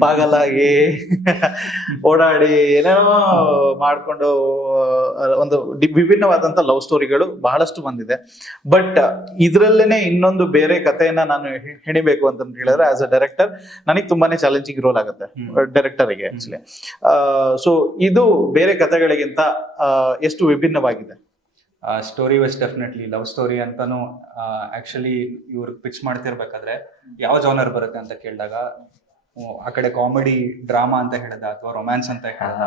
ಪಾಗಲಾಗಿ ಓಡಾಡಿ ಏನೇನೋ ಮಾಡ್ಕೊಂಡು ಒಂದು ವಿಭಿನ್ನವಾದಂತ ಲವ್ ಸ್ಟೋರಿಗಳು ಬಹಳಷ್ಟು ಬಂದಿದೆ. ಬಟ್ ಇದ್ರಲ್ಲೇನೆ ಇನ್ನೊಂದು ಬೇರೆ ಕಥೆಯನ್ನ ನಾನು ಹೆಣಿಬೇಕು ಅಂತ ಹೇಳಿದ್ರೆ ಆಸ್ ಅ ಡೈರೆಕ್ಟರ್ ನನಗೆ ತುಂಬಾನೇ ಚಾಲೆಂಜಿಂಗ್ ರೋಲ್ ಆಗುತ್ತೆ ಡೈರೆಕ್ಟರ್ಗೆ ಆಕ್ಚುಲಿ. ಸೊ ಇದು ಬೇರೆ ಕಥೆಗಳಿಗಿಂತ ಎಷ್ಟು ವಿಭಿನ್ನವಾಗಿದೆ? Story was definitely love story ಅಂತಾನು ಆಕ್ಚುಲಿ ಇವ್ರು ಪಿಚ್ ಮಾಡ್ತಿರ್ಬೇಕಾದ್ರೆ ಯಾವ ಜಾನರ್ ಬರುತ್ತೆ ಅಂತ ಕೇಳಿದಾಗ ಆ ಕಡೆ ಕಾಮಿಡಿ ಡ್ರಾಮಾ ಅಂತ ಹೇಳ್ದ ಅಥವಾ ರೊಮ್ಯಾನ್ಸ್ ಅಂತ ಹೇಳ್ದ.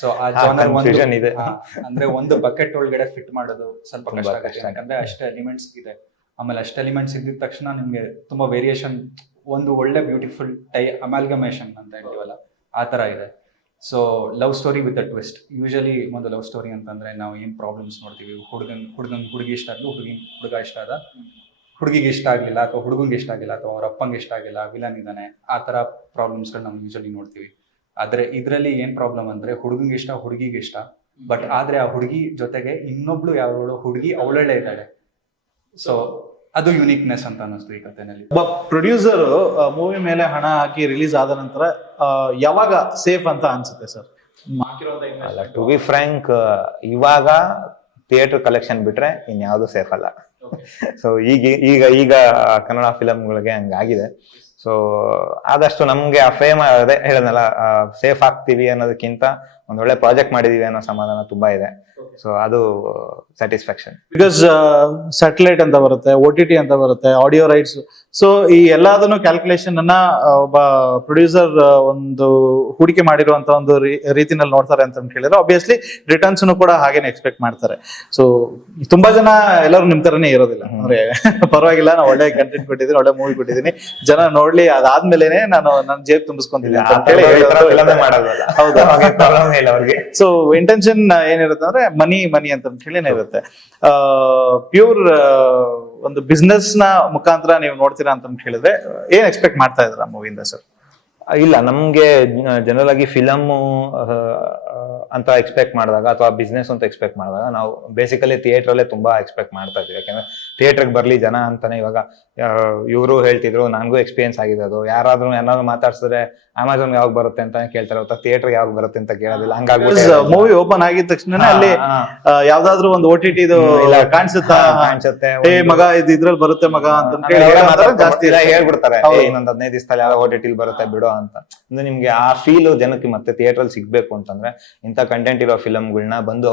ಸೊ ಆ ಜಾನರ್ ಇದೆ ಅಂದ್ರೆ ಒಂದು ಬಕೆಟ್ ಒಳಗಡೆ ಫಿಟ್ ಮಾಡೋದು ಸ್ವಲ್ಪ ಕಷ್ಟ ಆಗುತ್ತೆ, ಯಾಕಂದ್ರೆ ಅಷ್ಟು ಎಲಿಮೆಂಟ್ಸ್ ಇದೆ. ಆಮೇಲೆ ಅಷ್ಟು ಎಲಿಮೆಂಟ್ಸ್ ಇದ್ದಿದ ತಕ್ಷಣ ನಿಮ್ಗೆ ತುಂಬಾ ವೇರಿಯೇಷನ್, ಒಂದು ಒಳ್ಳೆ ಬ್ಯೂಟಿಫುಲ್ ಅಮಾಲ್ಗಮೇಷನ್ ಅಂತ ಹೇಳ್ತೀವಲ್ಲ ಆ ತರ ಇದೆ. So love story with a twist. Usually ಒಂದು ಲವ್ ಸ್ಟೋರಿ ಅಂತಂದ್ರೆ ನಾವು ಏನ್ ಪ್ರಾಬ್ಲಮ್ಸ್ ನೋಡ್ತೀವಿ, ಹುಡುಗಿ ಇಷ್ಟ ಆದ್ಲು, ಹುಡುಗ ಇಷ್ಟ ಆದ, ಹುಡುಗಿಗೆ ಇಷ್ಟ ಆಗ್ಲಿಲ್ಲ ಅಥವಾ ಹುಡುಗಂಗೆ ಇಷ್ಟ ಆಗಿಲ್ಲ ಅಥವಾ ಅವ್ರ ಅಪ್ಪಂಗೆ ಇಷ್ಟ ಆಗಿಲ್ಲ, ವಿಲನ್ ಇದ್ದಾನೆ, ಆ ತರ ಪ್ರಾಬ್ಲಮ್ಸ್ ಗಳು ನಾವು ಯೂಶಲಿ ನೋಡ್ತೀವಿ. ಆದ್ರೆ ಇದ್ರಲ್ಲಿ ಏನ್ ಪ್ರಾಬ್ಲಮ್ ಅಂದ್ರೆ ಹುಡುಗಂಗೆ ಇಷ್ಟ, ಹುಡುಗಿಗೆ ಇಷ್ಟ, ಬಟ್ ಆದ್ರೆ ಆ ಹುಡುಗಿ ಜೊತೆಗೆ ಇನ್ನೊಬ್ಳು ಯಾವಳು ಹುಡುಗಿ ಅವಳೇ ಇದ್ದಾಳೆ. ಸೊ ಅದು ಯುನೀಕ್ನೆಸ್ ಅಂತ ಅನ್ನಿಸ್ತು ಈ ಕಥೆನಲ್ಲಿ. ಒಬ್ಬ ಪ್ರೊಡ್ಯೂಸರ್ ಮೂವಿ ಮೇಲೆ ಹಣ ಹಾಕಿ ರಿಲೀಸ್ ಆದ ನಂತರ ಯಾವಾಗ ಸೇಫ್ ಅಂತ ಅನ್ಸುತ್ತೆ ಸರ್? ಅಲ್ಲ, ಟು ಬಿ ಫ್ರ್ಯಾಂಕ್, ಇವಾಗ ಥಿಯೇಟರ್ ಕಲೆಕ್ಷನ್ ಬಿಟ್ರೆ ಇನ್ಯಾವುದು ಸೇಫ್ ಅಲ್ಲ. ಸೊ ಈಗ ಕನ್ನಡ ಫಿಲಮ್ಗಳಿಗೆ ಹಂಗಾಗಿದೆ. ಸೊ ಆದಷ್ಟು ನಮ್ಗೆ ಆ ಫೇಮ್ ಅದೇ ಹೇಳನಲ್ಲ, ಸೇಫ್ ಆಗ್ತೀವಿ ಅನ್ನೋದಕ್ಕಿಂತ ಒಂದೊಳ್ಳೆ ಪ್ರಾಜೆಕ್ಟ್ ಮಾಡಿದೀವಿ ಅನ್ನೋ ಸಮಾಧಾನ ತುಂಬಾ ಇದೆ. ಸೊ ಅದು ಸ್ಯಾಟಿಸ್ಫ್ಯಾಕ್ಷನ್. ಬಿಕಾಸ್ ಸ್ಯಾಟಲೈಟ್ ಅಂತ ಬರುತ್ತೆ, OTT ಅಂತ ಬರುತ್ತೆ, ಆಡಿಯೋ ರೈಟ್ಸ್. ಸೊ ಈ ಎಲ್ಲದನ್ನು ಕ್ಯಾಲ್ಕುಲೇಷನ್ ಅನ್ನ ಒಬ್ಬ ಪ್ರೊಡ್ಯೂಸರ್ ಒಂದು ಹೂಡಿಕೆ ಮಾಡಿರುವಂತ ಒಂದು ರೀತಿನಲ್ಲಿ ನೋಡ್ತಾರೆ ಅಂತ ಹೇಳಿದ್ರೆ ಆಬ್ವಿಯಸ್ಲಿ ರಿಟರ್ನ್ಸ್ ಕೂಡ ಹಾಗೇನೆ ಎಕ್ಸ್ಪೆಕ್ಟ್ ಮಾಡ್ತಾರೆ. ಸೊ ತುಂಬಾ ಜನ ಎಲ್ಲರೂ ನಿಮ್ ತರನೇ ಇರೋದಿಲ್ಲ ಅಂದ್ರೆ ಪರವಾಗಿಲ್ಲ, ನಾನು ಒಳ್ಳೆ ಕಂಟೆಂಟ್ ಕೊಟ್ಟಿದ್ದೀನಿ, ಒಳ್ಳೆ ಮೂವಿ ಕೊಟ್ಟಿದ್ದೀನಿ, ಜನ ನೋಡ್ಲಿ, ಅದಾದ್ಮೇಲೆನೆ ನಾನು ನನ್ನ ಜೇಬ್ ತುಂಬಿಸ್ಕೊಂತೀನಿ ಅಂತ ಹೇಳಿ ಹೌದಾ. ಸೊ ಇಂಟೆನ್ಷನ್ ಏನಿರುತ್ತೆ ಅಂದ್ರೆ ಮನಿ ಅಂತ ಹೇಳಿನೇ ಇರುತ್ತೆ. ಪ್ಯೂರ್ ಒಂದು ಬಿಸ್ನೆಸ್ ನ ಮುಖಾಂತರ ನೀವು ನೋಡ್ತೀರಾ ಅಂತ ಹೇಳಿದ್ರೆ ಏನ್ ಎಕ್ಸ್ಪೆಕ್ಟ್ ಮಾಡ್ತಾ ಇದ್ರ ಮೂವಿಯಿಂದ ಸರ್? ಇಲ್ಲ, ನಮ್ಗೆ ಜನರಲ್ ಆಗಿ ಫಿಲಮ್ ಅಂತ ಎಕ್ಸ್ಪೆಕ್ಟ್ ಮಾಡಿದಾಗ ಅಥವಾ ಬಿಸ್ನೆಸ್ ಅಂತ ಎಕ್ಸ್ಪೆಕ್ಟ್ ಮಾಡಿದಾಗ ನಾವು ಬೇಸಿಕಲಿ ಥಿಯೇಟರ್ ಅಲ್ಲೇ ತುಂಬಾ ಎಕ್ಸ್ಪೆಕ್ಟ್ ಮಾಡ್ತಾ ಇದ್ವಿ. ಯಾಕಂದ್ರೆ ಥಿಯೇಟರ್ಗೆ ಬರ್ಲಿ ಜನ ಅಂತಾನೆ. ಇವಾಗ ಇವರು ಹೇಳ್ತಿದ್ರು, ನನಗೂ ಎಕ್ಸ್ಪೀರಿಯನ್ಸ್ ಆಗಿದೆ ಅದು. ಯಾರಾದ್ರೂ ಏನಾದ್ರು ಮಾತಾಡ್ಸಿದ್ರೆ ಅಮೆಝಾನ್ ಯಾವಾಗ ಬರುತ್ತೆ ಅಂತ ಕೇಳ್ತಾರೆ, ಥಿಯೇಟರ್ ಯಾವಾಗ ಬರುತ್ತೆ ಅಂತ ಕೇಳೋದಿಲ್ಲ. ಹಂಗಾಗಿ ಮೂವಿ ಓಪನ್ ಆಗಿದ ತಕ್ಷಣ ಅಲ್ಲಿ ಯಾವ್ದಾದ್ರು ಒಂದು OTT ಕಾಣಿಸುತ್ತೆ, ಮಗ ಇದು ಇದ್ರಲ್ಲಿ ಬರುತ್ತೆ ಮಗ ಅಂತ ಜಾಸ್ತಿ ಹೇಳ್ಬಿಡ್ತಾರೆ, ಇನ್ನೊಂದ್ 15 ದಿವಸದಲ್ಲಿ ಯಾವ OTT ಬರುತ್ತೆ ಬಿಡೋ ಅಂತ. ಅಂದ್ರೆ ನಿಮ್ಗೆ ಆ ಫೀಲ್ ಜನಕ್ಕೆ ಮತ್ತೆ ಥಿಯೇಟರ್ ಅಲ್ಲಿ ಸಿಗ್ಬೇಕು ಅಂತಂದ್ರೆ ಇಂಥ ಕಂಟೆಂಟ್ ಇರೋ ಫಿಲಮ್ಗಳನ್ನ ಬಂದು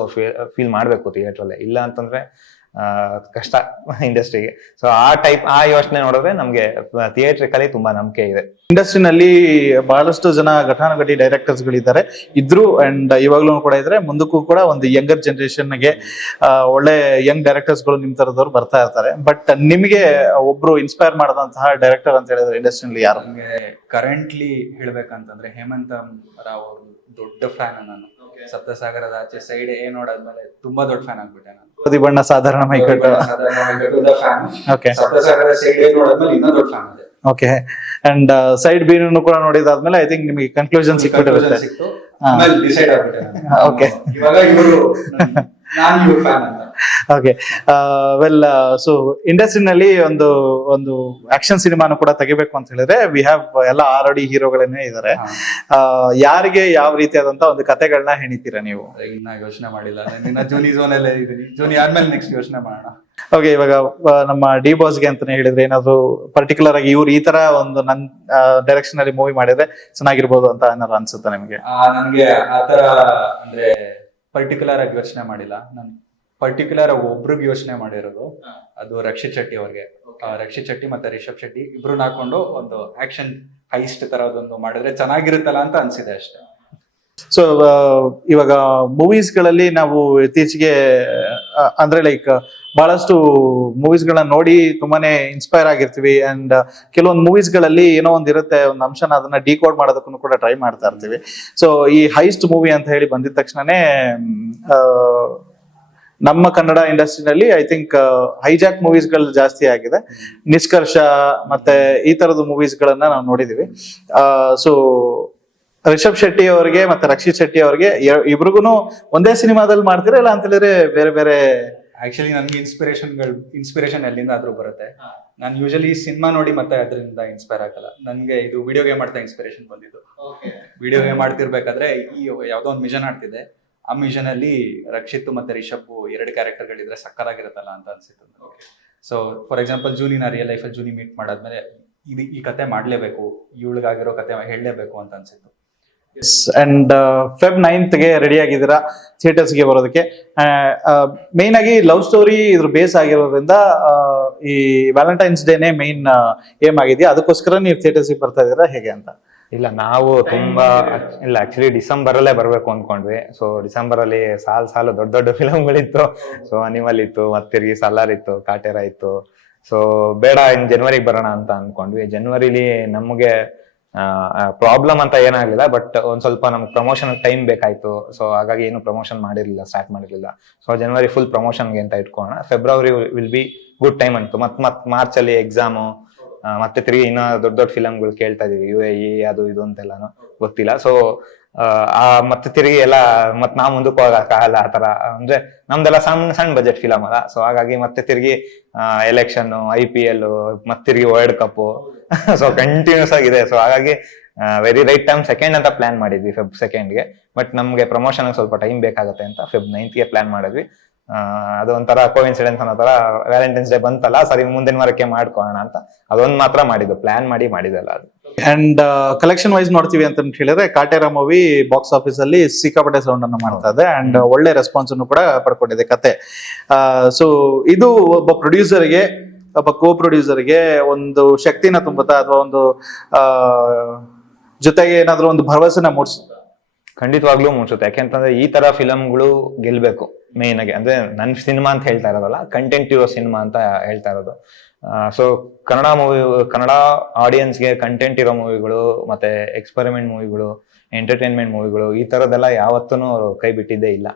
ಫೀಲ್ ಮಾಡ್ಬೇಕು ಥಿಯೇಟರ್ ಅಲ್ಲೇ. ಇಲ್ಲ ಅಂತಂದ್ರೆ ಕಷ್ಟ ಇಂಡಸ್ಟ್ರಿಗೆ. ಸೊ ಆ ಯೋಚನೆ ನೋಡಿದ್ರೆ ನಮ್ಗೆ ಥಿಯೇಟ್ರಿಕಲಿ ತುಂಬಾ ನಂಬಿಕೆ ಇದೆ. ಇಂಡಸ್ಟ್ರಿನಲ್ಲಿ ಬಹಳಷ್ಟು ಜನ ಘಟಾನುಘಟಿ ಡೈರೆಕ್ಟರ್ಸ್ ಗಳಿದ್ದಾರೆ, ಇದ್ರು ಅಂಡ್ ಇವಾಗ್ಲೂ ಕೂಡ ಇದ್ರೆ, ಮುಂದಕ್ಕೂ ಕೂಡ ಒಂದು ಯಂಗರ್ ಜನರೇಷನ್ ಗೆ ಒಳ್ಳೆ ಯಂಗ್ ಡೈರೆಕ್ಟರ್ಸ್ ಗಳು ನಿಮ್ ತರದವ್ರು ಬರ್ತಾ ಇರ್ತಾರೆ. ಬಟ್ ನಿಮಗೆ ಒಬ್ರು ಇನ್ಸ್ಪೈರ್ ಮಾಡಿದಂತಹ ಡೈರೆಕ್ಟರ್ ಅಂತ ಹೇಳಿದ್ರೆ ಇಂಡಸ್ಟ್ರಿಯಲ್ಲಿ ಯಾರು? ಕರೆಂಟ್ಲಿ ಹೇಳ್ಬೇಕಂತಂದ್ರೆ ಹೇಮಂತ್ ರಾವ್ ಅವ್ರ ದೊಡ್ಡ ಫ್ಯಾನ್ ನಾನು. ಸಪ್ತಸಾಗರದ ಆಚೆ ಸೈಡ್ ನೋಡಾದ್ಮೇಲೆ ತುಂಬಾ ದೊಡ್ಡ ಫ್ಯಾನ್ ಆಗ್ಬಿಟ್ಟೆ ನಾನು. ಗೋಧಿ ಬಣ್ಣ ಸಾಧಾರಣ ಮೈಕಟ್ಟು. ಓಕೆ, ಸಪ್ತಸಾಗರ ಸೈಡ್ ನೋಡಾದ್ಮೇಲೆ ಇನ್ನೂ ದೊಡ್ಡ ಫ್ಯಾನ್ ಇದೆ. ಓಕೆ, ಅಂಡ್ ಸೈಡ್ ಬಿ ಕೂಡ ನೋಡಿದಾದ್ಮೇಲೆ ಐ ಥಿಂಕ್ ನಿಮಗೆ ಕನ್ಕ್ಲೂಷನ್ ಸಿಕ್ಬಿಟ್ಟಿರುತ್ತೆ. ಆಮೇಲೆ ಡಿಸೈಡ್ ಆಗ್ಬಿಟ್ಟೆ ನಾನು. ಓಕೆ, ಇವಾಗ ಇವರು ನಾನು ಇವ್ರ ಫ್ಯಾನ್ ಅಂತ. ಓಕೆ, ವೆಲ್, ಸೊ ಇಂಡಸ್ಟ್ರಿನಲ್ಲಿ ಒಂದು ಆಕ್ಷನ್ ಸಿನಿಮಾನು ಕೂಡ ತೆಗಿಬೇಕು ಅಂತ ಹೇಳಿದ್ರೆ ವಿ ಹ್ಯಾವ್ ಎಲ್ಲ ಆಲ್ರೆಡಿ ಹೀರೋಗಳನ್ನೇ ಇದಾರೆ. ಯಾರಿಗೆ ಯಾವ ರೀತಿಯಾದಂತ ಒಂದು ಕಥೆಗಳನ್ನ ಹೆಣಿತೀರಾ ನೀವು? ಇನ್ನ ಯೋಚನೆ ಮಾಡಿಲ್ಲ, ಇನ್ನ ಜೂನಿ ಝೋನ್ ಅಲ್ಲೇ ಇದೀನಿ. ಜೂನಿ ಆದ್ಮೇಲೆ ನೆಕ್ಸ್ಟ್ ಯೋಚನೆ ಮಾಡೋಣ. ಓಕೆ, ಇವಾಗ ನಮ್ಮ ಡಿ ಬಾಸ್ಗೆ ಅಂತಾನೆ ಹೇಳಿದ್ರೆ ಏನಾದ್ರು ಪರ್ಟಿಕ್ಯುಲರ್ ಆಗಿ ಇವ್ರು ಈ ತರ ಒಂದು ನನ್ ಡೈರೆಕ್ಷನ್ ಅಲ್ಲಿ ಮೂವಿ ಮಾಡಿದ್ರೆ ಚೆನ್ನಾಗಿರ್ಬೋದು ಅಂತ ಏನಾದ್ರು ಅನ್ಸುತ್ತಾ ನಿಮ್ಗೆ? ನನ್ಗೆ ಆತರ ಅಂದ್ರೆ ಪರ್ಟಿಕ್ಯುಲರ್ ಆಗಿ ಯೋಚನೆ ಮಾಡಿಲ್ಲ. ನಾನು ಪರ್ಟಿಕ್ಯುಲರ್ ಆಗಿ ಒಬ್ರಿಗೆ ಯೋಚನೆ ಮಾಡಿರೋದು. ಅದು ರಕ್ಷಿತ್ ಶೆಟ್ಟಿ ಅವ್ರಿಗೆ. ರಕ್ಷಿತ್ ಶೆಟ್ಟಿ ಮತ್ತೆ ರಿಷಬ್ ಶೆಟ್ಟಿ ಇಬ್ರನ್ನ ಹಾಕೊಂಡು ಒಂದು ಆಕ್ಷನ್ ಹೈಸ್ಟ್ ತರದೊಂದು ಮಾಡಿದ್ರೆ ಚೆನ್ನಾಗಿರುತ್ತಲ್ಲ ಅಂತ ಅನ್ಸಿದೆ ಅಷ್ಟೇ. ಸೊ ಇವಾಗ ಮೂವೀಸ್ ಗಳಲ್ಲಿ ನಾವು ಇತ್ತೀಚೆಗೆ ಅಂದ್ರೆ ಲೈಕ್ ಬಹಳಷ್ಟು ಮೂವೀಸ್ ಗಳನ್ನ ನೋಡಿ ತುಂಬಾನೇ ಇನ್ಸ್ಪೈರ್ ಆಗಿರ್ತೀವಿ. ಅಂಡ್ ಕೆಲವೊಂದು ಮೂವೀಸ್ ಗಳಲ್ಲಿ ಏನೋ ಒಂದ್ ಇರುತ್ತೆ, ಒಂದು ಅಂಶನ ಅದನ್ನ ಡಿಕೋಡ್ ಮಾಡೋದಕ್ಕೂ ಕೂಡ ಟ್ರೈ ಮಾಡ್ತಾ ಇರ್ತೀವಿ. ಸೊ ಈ ಹೈಸ್ಟ್ ಮೂವಿ ಅಂತ ಹೇಳಿ ಬಂದಿದ ತಕ್ಷಣನೇ ನಮ್ಮ ಕನ್ನಡ ಇಂಡಸ್ಟ್ರಿನಲ್ಲಿ ಐ ಥಿಂಕ್ ಹೈಜಾಕ್ ಮೂವೀಸ್ ಗಳು ಜಾಸ್ತಿ ಆಗಿದೆ. ನಿಷ್ಕರ್ಷ ಮತ್ತೆ ಈ ತರದ ಮೂವೀಸ್ ಗಳನ್ನ ನಾವು ನೋಡಿದೀವಿ. ಸೊ ರಿಷಬ್ ಶೆಟ್ಟಿ ಅವರಿಗೆ ಮತ್ತೆ ರಕ್ಷಿತ್ ಶೆಟ್ಟಿ ಅವರಿಗೆ ಇಬ್ರಿಗೂ ಒಂದೇ ಸಿನಿಮಾದಲ್ಲಿ ಮಾಡ್ತೀರಾ, ಇಲ್ಲ ಅಂತ ಹೇಳಿದ್ರೆ ಬೇರೆ ಬೇರೆ? ಆಕ್ಚುಲಿ ನನ್ಗೆ ಇನ್ಸ್ಪಿರೇಷನ್ ಎಲ್ಲಿಂದ ಆದ್ರೂ ಬರುತ್ತೆ. ನಾನು ಯೂಶಲಿ ಸಿನಿಮಾ ನೋಡಿ ಮತ್ತೆ ಅದರಿಂದ ಇನ್ಸ್ಪೈರ್ ಆಗಲ್ಲ. ನನ್ಗೆ ಇದು ವಿಡಿಯೋ ಗೇಮ್ ಮಾಡ್ತಾ ಇನ್ಸ್ಪಿರೇಷನ್ ಬಂದಿದ್ದು. ವಿಡಿಯೋ ಗೇಮ್ ಮಾಡ್ತಿರ್ಬೇಕಾದ್ರೆ ಈ ಯಾವ್ದೋ ಒಂದು ಮಿಷನ್ ಆಡ್ತಿದೆ. ಆ ಮಿಷನ್ ಅಲ್ಲಿ ರಕ್ಷಿತ್ ಮತ್ತೆ ರಿಷಬ್ 2 ಕ್ಯಾರೆಕ್ಟರ್ಗಳಿದ್ರೆ ಸಕ್ಕತ್ತಾಗಿರುತ್ತಲ್ಲ ಅಂತ ಅನ್ಸಿತ್ತು. ಸೊ ಫಾರ್ ಎಕ್ಸಾಂಪಲ್ ಜೂನಿನ ರಿಯಲ್ ಲೈಫಲ್ಲಿ ಜೂನಿ ಮೀಟ್ ಮಾಡಾದ್ಮೇಲೆ ಈ ಕತೆ ಮಾಡ್ಲೇಬೇಕು, ಇವಳಿಗಾಗಿರೋ ಕತೆ ಹೇಳಲೇಬೇಕು ಅಂತ ಅನ್ಸಿತ್ತು. ಅಂಡ್ ಫೆಬ್ 9th ಗೆ ರೆಡಿ ಆಗಿದ್ದೀರಾ ಥಿಯೇಟರ್ಸ್ ಗೆ ಬರೋದಕ್ಕೆ. ಮೇನ್ ಆಗಿ ಲವ್ ಸ್ಟೋರಿ ಇದ್ರ ಬೇಸ್ ಆಗಿರೋದ್ರಿಂದ ಈ ವ್ಯಾಲೆಂಟೈನ್ಸ್ ಡೇನೆ ಮೇನ್ ಏಮ್ ಆಗಿದೆಯಾ? ಅದಕ್ಕೋಸ್ಕರ ನೀವು ಥಿಯೇಟರ್ಸ್ ಗೆ ಬರ್ತಾ ಇದ್ದೀರಾ ಹೇಗೆ ಅಂತ? ಇಲ್ಲ, ನಾವು ತುಂಬಾ ಇಲ್ಲ ಆಕ್ಚುಲಿ ಡಿಸೆಂಬರ್ ಅಲ್ಲೇ ಬರ್ಬೇಕು ಅನ್ಕೊಂಡ್ವಿ. ಸೊ ಡಿಸೆಂಬರ್ ಅಲ್ಲಿ ಸಾಲು ದೊಡ್ಡ ದೊಡ್ಡ ಫಿಲಮ್ಗಳಿತ್ತು. ಸೊ ಅನಿಮಲ್ ಇತ್ತು, ಮತ್ತಿರ್ಗಿ ಸಲಾರ್ ಇತ್ತು, ಕಾಟೇರ ಇತ್ತು. ಸೊ ಬೇಡ ಇನ್ ಜನವರಿಗೆ ಬರೋಣ ಅಂತ ಅನ್ಕೊಂಡ್ವಿ. ಜನವರಿಲಿ ನಮಗೆ ಪ್ರಾಬ್ಲಮ್ ಅಂತ ಏನಾಗ್ಲಿಲ್ಲ, ಬಟ್ ಒಂದ್ ಸ್ವಲ್ಪ ನಮ್ಗೆ ಪ್ರಮೋಷನ್ ಟೈಮ್ ಬೇಕಾಯ್ತು. ಸೊ ಹಾಗಾಗಿ ಏನು ಪ್ರಮೋಷನ್ ಸ್ಟಾರ್ಟ್ ಮಾಡಿರ್ಲಿಲ್ಲ. ಸೊ ಜನವರಿ ಫುಲ್ ಪ್ರಮೋಷನ್ಗೆ ಅಂತ ಇಟ್ಕೋಣ. February will be good time ಅಂತು. ಮತ್ ಮಾರ್ಚ್ ಅಲ್ಲಿ ಎಕ್ಸಾಮು, ಮತ್ತೆ ತಿರುಗಿ ಇನ್ನ ದೊಡ್ಡ ದೊಡ್ಡ ಫಿಲಮ್ಗಳು ಕೇಳ್ತಾ ಇದೀವಿ, UAE ಅದು ಇದು ಅಂತೆಲ್ಲಾನು ಗೊತ್ತಿಲ್ಲ. ಸೊ ಮತ್ತೆ ತಿರುಗಿ ಎಲ್ಲ ನಾವು ಮುಂದಕ್ಕೆ ಹೋಗಕ್ಕಾಗಲ್ಲ ಆ ತರ. ಅಂದ್ರೆ ನಮ್ದೆಲ್ಲ ಸಣ್ಣ ಬಜೆಟ್ ಫಿಲಮ್ ಅಲ್ಲ. ಸೊ ಹಾಗಾಗಿ ಮತ್ತೆ ತಿರುಗಿ ಎಲೆಕ್ಷನ್, IPL, ಮತ್ತೆ ತಿರುಗಿ ವರ್ಲ್ಡ್ ಕಪ್, ಸೊ ಕಂಟಿನ್ಯೂಸ್ ಆಗಿದೆ. ಸೊ ಹಾಗಾಗಿ ವೆರಿ ರೈಟ್ ಟೈಮ್ ಸೆಕೆಂಡ್ ಅಂತ ಪ್ಲಾನ್ ಮಾಡಿದ್ವಿ, ಫೆಬ್ 2ಗೆ. ಬಟ್ ನಮ್ಗೆ ಪ್ರಮೋಷನ್ ಸ್ವಲ್ಪ ಟೈಮ್ ಬೇಕಾಗುತ್ತೆ ಅಂತ ಫೆಬ್ 9ಗೆ ಪ್ಲಾನ್ ಮಾಡಿದ್ವಿ. ಅದು ಒಂಥರ ಕೋಇನ್ಸಿಡೆನ್ಸ್ ಅನ್ನೋ ತರ ವ್ಯಾಲೆಂಟೈನ್ಸ್ ಡೇ ಬಂತಲ್ಲ, ಸರಿ ಮುಂದಿನ ವಾರಕ್ಕೆ ಮಾಡ್ಕೊಳ್ಳೋಣ ಅಂತ ಅದೊಂದ್ ಮಾತ್ರ ಮಾಡಿದ್ದು, ಪ್ಲಾನ್ ಮಾಡಿದಲ್ಲ ಅದು. ಅಂಡ್ ಕಲೆಕ್ಷನ್ ವೈಸ್ ನೋಡ್ತೀವಿ ಅಂತ ಹೇಳಿದ್ರೆ ಕಾಟೇರ ಮೂವಿ ಬಾಕ್ಸ್ ಆಫೀಸ್ ಅಲ್ಲಿ ಸಿಕ್ಕಾಪಟ್ಟೆ ಸೌಂಡ್ ಅನ್ನು ಮಾಡ್ತಾ ಇದೆ. ಅಂಡ್ ಒಳ್ಳೆ ರೆಸ್ಪಾನ್ಸ್ ಅನ್ನು ಕೂಡ ಪಡ್ಕೊಂಡಿದೆ ಕತೆ. ಸೊ ಇದು ಒಬ್ಬ ಪ್ರೊಡ್ಯೂಸರ್ಗೆ, ಒಬ್ಬ ಕೋ ಪ್ರೊಡ್ಯೂಸರ್ಗೆ ಒಂದು ಶಕ್ತಿನ ತುಂಬುತ್ತಾ, ಅಥವಾ ಒಂದು ಜೊತೆಗೆ ಏನಾದ್ರೂ ಒಂದು ಭರವಸೆನ ಮೂಡಿಸುತ್ತಾ? ಖಂಡಿತವಾಗ್ಲೂ ಮೂಡಿಸುತ್ತೆ. ಯಾಕೆಂತಂದ್ರೆ ಈ ತರ ಫಿಲಮ್ಗಳು ಗೆಲ್ಬೇಕು ಮೇನ್ ಆಗಿ. ಅಂದ್ರೆ ನನ್ ಸಿನಿಮಾ ಅಂತ ಹೇಳ್ತಾ ಇರೋದಲ್ಲ, ಕಂಟೆಂಟ್ ಇರೋ ಸಿನಿಮಾ ಅಂತ ಹೇಳ್ತಾ ಇರೋದು. ಸೊ ಕನ್ನಡ ಆಡಿಯನ್ಸ್ಗೆ ಕಂಟೆಂಟ್ ಇರೋ ಮೂವಿಗಳು, ಮತ್ತೆ ಎಕ್ಸ್ಪೆರಿಮೆಂಟ್ ಮೂವಿಗಳು, ಎಂಟರ್ಟೈನ್ಮೆಂಟ್ ಮೂವಿಗಳು, ಈ ತರದೆಲ್ಲ ಯಾವತ್ತೂ ಅವರು ಕೈ ಬಿಟ್ಟಿದ್ದೇ ಇಲ್ಲ.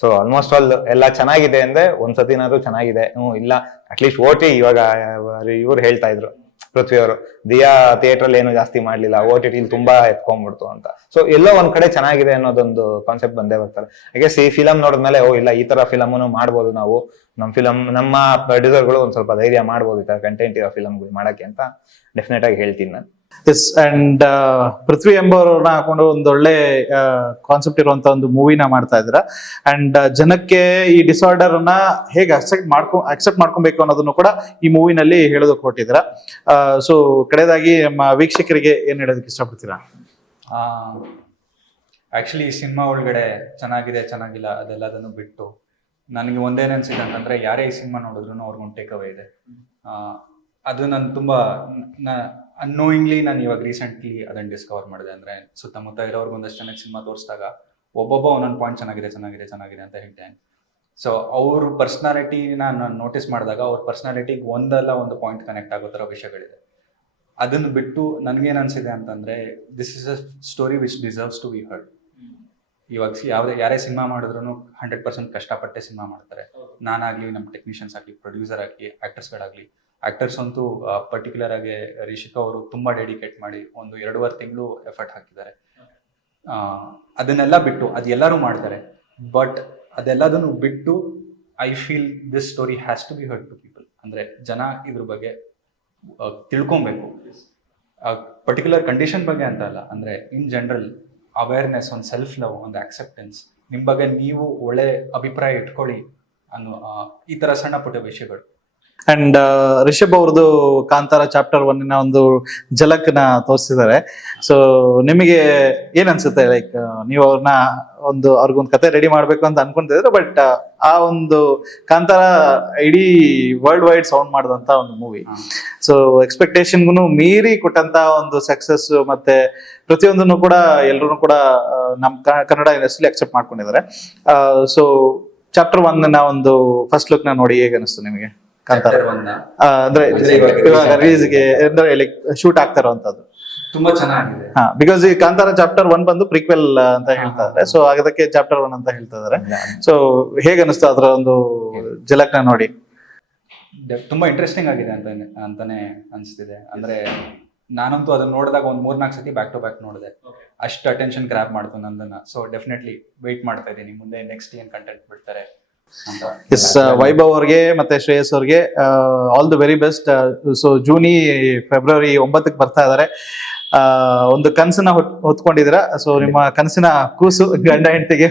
ಸೊ ಆಲ್ಮೋಸ್ಟ್ ಆಲ್ ಎಲ್ಲ ಚೆನ್ನಾಗಿದೆ ಅಂದ್ರೆ ಒಂದ್ಸತಿನಾದ್ರೂ ಚೆನ್ನಾಗಿದೆ. ಇಲ್ಲ ಅಟ್ಲೀಸ್ಟ್ OT, ಇವಾಗ ಇವ್ರು ಹೇಳ್ತಾ ಇದ್ರು ಪೃಥ್ವಿ ಅವರು, ದಿಯಾ ಥಿಯೇಟರ್ ಏನು ಜಾಸ್ತಿ ಮಾಡ್ಲಿಲ್ಲ, OTT ತುಂಬಾ ಎತ್ಕೊಂಡ್ಬಿಡ್ತು ಅಂತ. ಸೊ ಎಲ್ಲೋ ಒಂದ್ ಕಡೆ ಚೆನ್ನಾಗಿದೆ ಅನ್ನೋದೊಂದು ಕಾನ್ಸೆಪ್ಟ್ ಬಂದೇ ಬರ್ತಾರೆ. ಹಾಗೆ ಈ ಫಿಲಮ್ ನೋಡಿದ್ಮೇಲೆ ಇಲ್ಲ ಈ ತರ ಫಿಲಮ್ ಮಾಡ್ಬೋದು ನಾವು, ನಮ್ಮ ಪ್ರೊಡ್ಯೂಸರ್ಗಳು ಒಂದ್ ಸ್ವಲ್ಪ ಧೈರ್ಯ ಮಾಡ್ಬೋದು ಈ ತರ ಕಂಟೆಂಟ್ ಇರೋ ಫಿಲಮ್ಗಳು ಮಾಡಕ್ಕೆ ಅಂತ ಡೆಫಿನೆಟ್ ಆಗಿ ಹೇಳ್ತೀನಿ ನಾನು. ಎಸ್. ಅಂಡ್ ಪೃಥ್ವಿ ಎಂಬವ್ರನ್ನ ಹಾಕೊಂಡು ಒಂದೊಳ್ಳೆ ಕಾನ್ಸೆಪ್ಟ್ ಇರುವಂತ ಒಂದು ಮೂವಿನ ಮಾಡ್ತಾ ಇದ್ದೀರಾ. ಅಂಡ್ ಜನಕ್ಕೆ ಈ ಡಿಸಾರ್ಡರ್ ಅನ್ನ ಹೇಗೆ ಅಕ್ಸೆಪ್ಟ್ ಮಾಡ್ಕೊಬೇಕು ಅನ್ನೋದನ್ನು ಕೂಡ ಈ ಮೂವಿನಲ್ಲಿ ಹೇಳೋದಕ್ಕೆ ಕೊಟ್ಟಿದ್ದೀರಾ. ಸೊ ಕಡೆದಾಗಿ ನಮ್ಮ ವೀಕ್ಷಕರಿಗೆ ಏನ್ ಹೇಳೋದಕ್ಕೆ ಇಷ್ಟಪಡ್ತೀರಾ? ಆಕ್ಚುಲಿ ಈ ಸಿನಿಮಾ ಒಳಗಡೆ ಚೆನ್ನಾಗಿದೆ ಚೆನ್ನಾಗಿಲ್ಲ ಅದೆಲ್ಲದನ್ನು ಬಿಟ್ಟು ನನಗೆ ಒಂದೇನು ಅನ್ಸಿದೆ ಅಂತಂದ್ರೆ, ಯಾರೇ ಈ ಸಿನಿಮಾ ನೋಡಿದ್ರು ಅವ್ರಿಗೊಂದು ಟೇಕ್ ಅವೇ ಇದೆ. ಅದು ನಾನು ತುಂಬಾ ಅನ್ನೋಯಿಂಗ್ಲಿ ನಾನು ಇವಾಗ ರೀಸೆಂಟ್ಲಿ ಅದನ್ನ ಡಿಸ್ಕವರ್ ಮಾಡಿದೆ. ಅಂದ್ರೆ ಸುತ್ತಮುತ್ತ ಇರೋರ್ಗೆ ಒಂದಷ್ಟು ಜನಕ್ಕೆ ಸಿನಿಮಾ ತೋರಿಸಿದಾಗ ಒಬ್ಬೊಬ್ಬ ಒಂದೊಂದು ಪಾಯಿಂಟ್ ಚೆನ್ನಾಗಿದೆ ಅಂತ ಹೇಳ್ತೇನೆ. ಸೊ ಅವ್ರ ಪರ್ಸನಾಲಿಟಿನ ನಾನು ನೋಟಿಸ್ ಮಾಡಿದಾಗ ಅವ್ರ ಪರ್ಸನಾಲಿಟಿಗೆ ಒಂದಲ್ಲ ಒಂದು ಪಾಯಿಂಟ್ ಕನೆಕ್ಟ್ ಆಗೋ ಥರ ವಿಷಯಗಳಿದೆ. ಅದನ್ನು ಬಿಟ್ಟು ನನಗೇನು ಅನ್ಸಿದೆ ಅಂತಂದ್ರೆ, this is a story which deserves to be heard. ಇವಾಗ ಯಾರೇ ಸಿನಿಮಾ ಮಾಡಿದ್ರು 100% ಕಷ್ಟಪಟ್ಟೆ ಸಿನಿಮಾ ಮಾಡ್ತಾರೆ. ನಾನಾಗ್ಲಿ, ನಮ್ಮ ಟೆಕ್ನಿಷಿಯನ್ಸ್ ಆಗಲಿ, ಪ್ರೊಡ್ಯೂಸರ್ ಆಗಲಿ, ಆಕ್ಟರ್ಸ್ಗಳಾಗಲಿ. ಆಕ್ಟರ್ಸ್ ಅಂತೂ ಪರ್ಟಿಕ್ಯುಲರ್ ಆಗಿ ರಿಷಿಕಾ ಅವರು ತುಂಬಾ ಡೆಡಿಕೇಟ್ ಮಾಡಿ 1-2.5 ತಿಂಗಳು ಎಫರ್ಟ್ ಹಾಕಿದ್ದಾರೆ. ಅದನ್ನೆಲ್ಲ ಬಿಟ್ಟು ಅದೆಲ್ಲರೂ ಮಾಡ್ತಾರೆ. ಬಟ್ ಅದೆಲ್ಲದನ್ನು ಬಿಟ್ಟು I feel this story has to be heard to people. ಅಂದ್ರೆ ಜನ ಇದ್ರ ಬಗ್ಗೆ ತಿಳ್ಕೊಬೇಕು. ಪರ್ಟಿಕ್ಯುಲರ್ ಕಂಡೀಷನ್ ಬಗ್ಗೆ ಅಂತ ಅಲ್ಲ, ಅಂದ್ರೆ ಇನ್ ಜನರಲ್ ಅವೇರ್ನೆಸ್, ಒಂದು ಸೆಲ್ಫ್ ಲವ್, ಒಂದು ಆಕ್ಸೆಪ್ಟೆನ್ಸ್, ನಿಮ್ಮ ಬಗ್ಗೆ ನೀವು ಒಳ್ಳೆ ಅಭಿಪ್ರಾಯ ಇಟ್ಕೊಳ್ಳಿ ಅನ್ನೋ ಈ ತರ ಸಣ್ಣ ಪುಟ್ಟ ವಿಷಯಗಳು. ಅಂಡ್ ರಿಷಬ್ ಅವ್ರದ್ದು ಕಾಂತಾರ ಚಾಪ್ಟರ್ 1 ಒಂದು ಝಲಕ್ನ ತೋರಿಸಿದ್ದಾರೆ. ಸೊ ನಿಮಗೆ ಏನ್ ಅನ್ಸುತ್ತೆ, ಲೈಕ್ ನೀವು ಅವ್ರನ್ನ ಅವ್ರಿಗೊಂದು ಕತೆ ರೆಡಿ ಮಾಡ್ಬೇಕು ಅಂತ ಅನ್ಕೊಂತಿದ್ರೆ, ಬಟ್ ಆ ಒಂದು ಕಾಂತಾರ ಇಡೀ ವರ್ಲ್ಡ್ ವೈಡ್ ಸೌಂಡ್ ಮಾಡಿದಂತ ಒಂದು ಮೂವಿ. ಸೊ ಎಕ್ಸ್ಪೆಕ್ಟೇಷನ್ಗೂ ಮೀರಿ ಕೊಟ್ಟಂತ ಒಂದು ಸಕ್ಸಸ್, ಮತ್ತೆ ಪ್ರತಿಯೊಂದನ್ನು ಕೂಡ ಎಲ್ಲರೂ ಕೂಡ ನಮ್ ಕನ್ನಡ ಇಂಡಸ್ಟ್ರಿ ಅಕ್ಸೆಪ್ಟ್ ಮಾಡ್ಕೊಂಡಿದ್ದಾರೆ. ಸೊ ಚಾಪ್ಟರ್ 1 ಒಂದು ಫಸ್ಟ್ ಲುಕ್ ನ ನೋಡಿ ಹೇಗೆ ಅನಿಸ್ತು ನಿಮಗೆ ಕಾಂತಾರ? ಅಂದ್ರೆ ಇವಾಗ ರಿಲೀಸ್ಗೆ ಅಂದ್ರೆ ಲೈಕ್ ಶೂಟ್ ಆಗ್ತಾ ಇರುವಂತದ್ದು ತುಂಬಾ ಚೆನ್ನಾಗಿದೆ. ಬಿಕಾಸ್ ಈ ಕಾಂತಾರ ಚಾಪ್ಟರ್ 1 ಬಂದು ಪ್ರಿಕ್ವೆಲ್ ಅಂತ ಹೇಳ್ತಾ ಇದ್ದಾರೆ. ಸೊ ಅದಕ್ಕೆ ಚಾಪ್ಟರ್ 1 ಅಂತ ಹೇಳ್ತಾ ಇದ್ದಾರೆ. ಸೊ ಹೇಗೆ ಅನಿಸ್ತು ಅದರ ಒಂದು ಝಲಕ್ನ ನೋಡಿ? ತುಂಬಾ ಇಂಟ್ರೆಸ್ಟಿಂಗ್ ಆಗಿದೆ ಅಂತಾನೆ ಅನ್ಸ್ತಿದೆ. ಅಂದ್ರೆ ನಾನಂತೂ ಅದನ್ನ ನೋಡಿದಾಗ ಒಂದ್ 3-4 ಸತಿ ಬ್ಯಾಕ್ ಟು ಬ್ಯಾಕ್ ನೋಡಿದೆ. ಅಷ್ಟು ಅಟೆನ್ಷನ್ ಗ್ರಾಬ್ ಮಾಡ್ತು ನಂದನ್ನ. ಸೊ ಡೆಫಿನೆಟ್ಲಿ ವೆಯ್ಟ್ ಮಾಡ್ತಾ ಇದ್ದೀನಿ ಮುಂದೆ ನೆಕ್ಸ್ಟ್ ಏನ್ ಕಂಟೆಂಟ್ ಬಿಡ್ತಾರೆ ಅಂತ. ಎಸ್, ವೈಭವ್ ಅವ್ರಿಗೆ ಮತ್ತೆ ಶ್ರೇಯಸ್ ಅವ್ರಿಗೆ all the very best. So ಜೂನಿ ಫೆಬ್ರವರಿ 9ಕ್ಕೆ ಬರ್ತಾ ಇದಾರೆ. ಒಂದು ಕನಸನ್ನ ಹೊತ್ಕೊಂಡಿದ್ದೀರಾ. ಸೊ ನಿಮ್ಮ ಕನಸಿನ ಕೂಸು ಗಂಡ ಹೆಂಡತಿಗೆ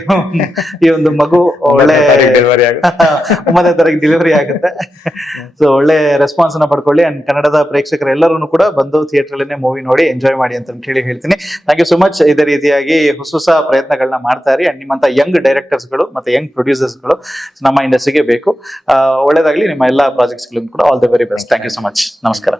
ಈ ಒಂದು ಮಗು ಒಳ್ಳೆ 9ನೇ ತಾರೀಕು ಡೆಲಿವರಿ ಆಗುತ್ತೆ. ಸೊ ಒಳ್ಳೆ ರೆಸ್ಪಾನ್ಸ್ ಅನ್ನ ಪಡ್ಕೊಳ್ಳಿ. ಅಂಡ್ ಕನ್ನಡದ ಪ್ರೇಕ್ಷಕರೆಲ್ಲರೂ ಕೂಡ ಬಂದು ಥಿಯೇಟರ್ ಅಲ್ಲೇ ಮೂವಿ ನೋಡಿ ಎಂಜಾಯ್ ಮಾಡಿ ಅಂತ ಹೇಳಿ ಹೇಳ್ತೀನಿ. Thank you so much. ಇದೇ ರೀತಿಯಾಗಿ ಹೊಸ ಪ್ರಯತ್ನಗಳನ್ನ ಮಾಡ್ತಾ ಇರಿ. ಅಂಡ್ ನಿಮ್ಮಂತ ಯಂಗ್ ಡೈರೆಕ್ಟರ್ಸ್ಗಳು ಮತ್ತೆ ಯಂಗ್ ಪ್ರೊಡ್ಯೂಸರ್ಸ್ಗಳು ನಮ್ಮ ಇಂಡಸ್ಟ್ರಿಗೆ ಬೇಕು. ಒಳ್ಳೇದಾಗ್ಲಿ ನಿಮ್ಮ ಎಲ್ಲಾ ಪ್ರಾಜೆಕ್ಟ್ಸ್ ಗಳನ್ನು ಕೂಡ. All the very best. Thank you so much. ನಮಸ್ಕಾರ.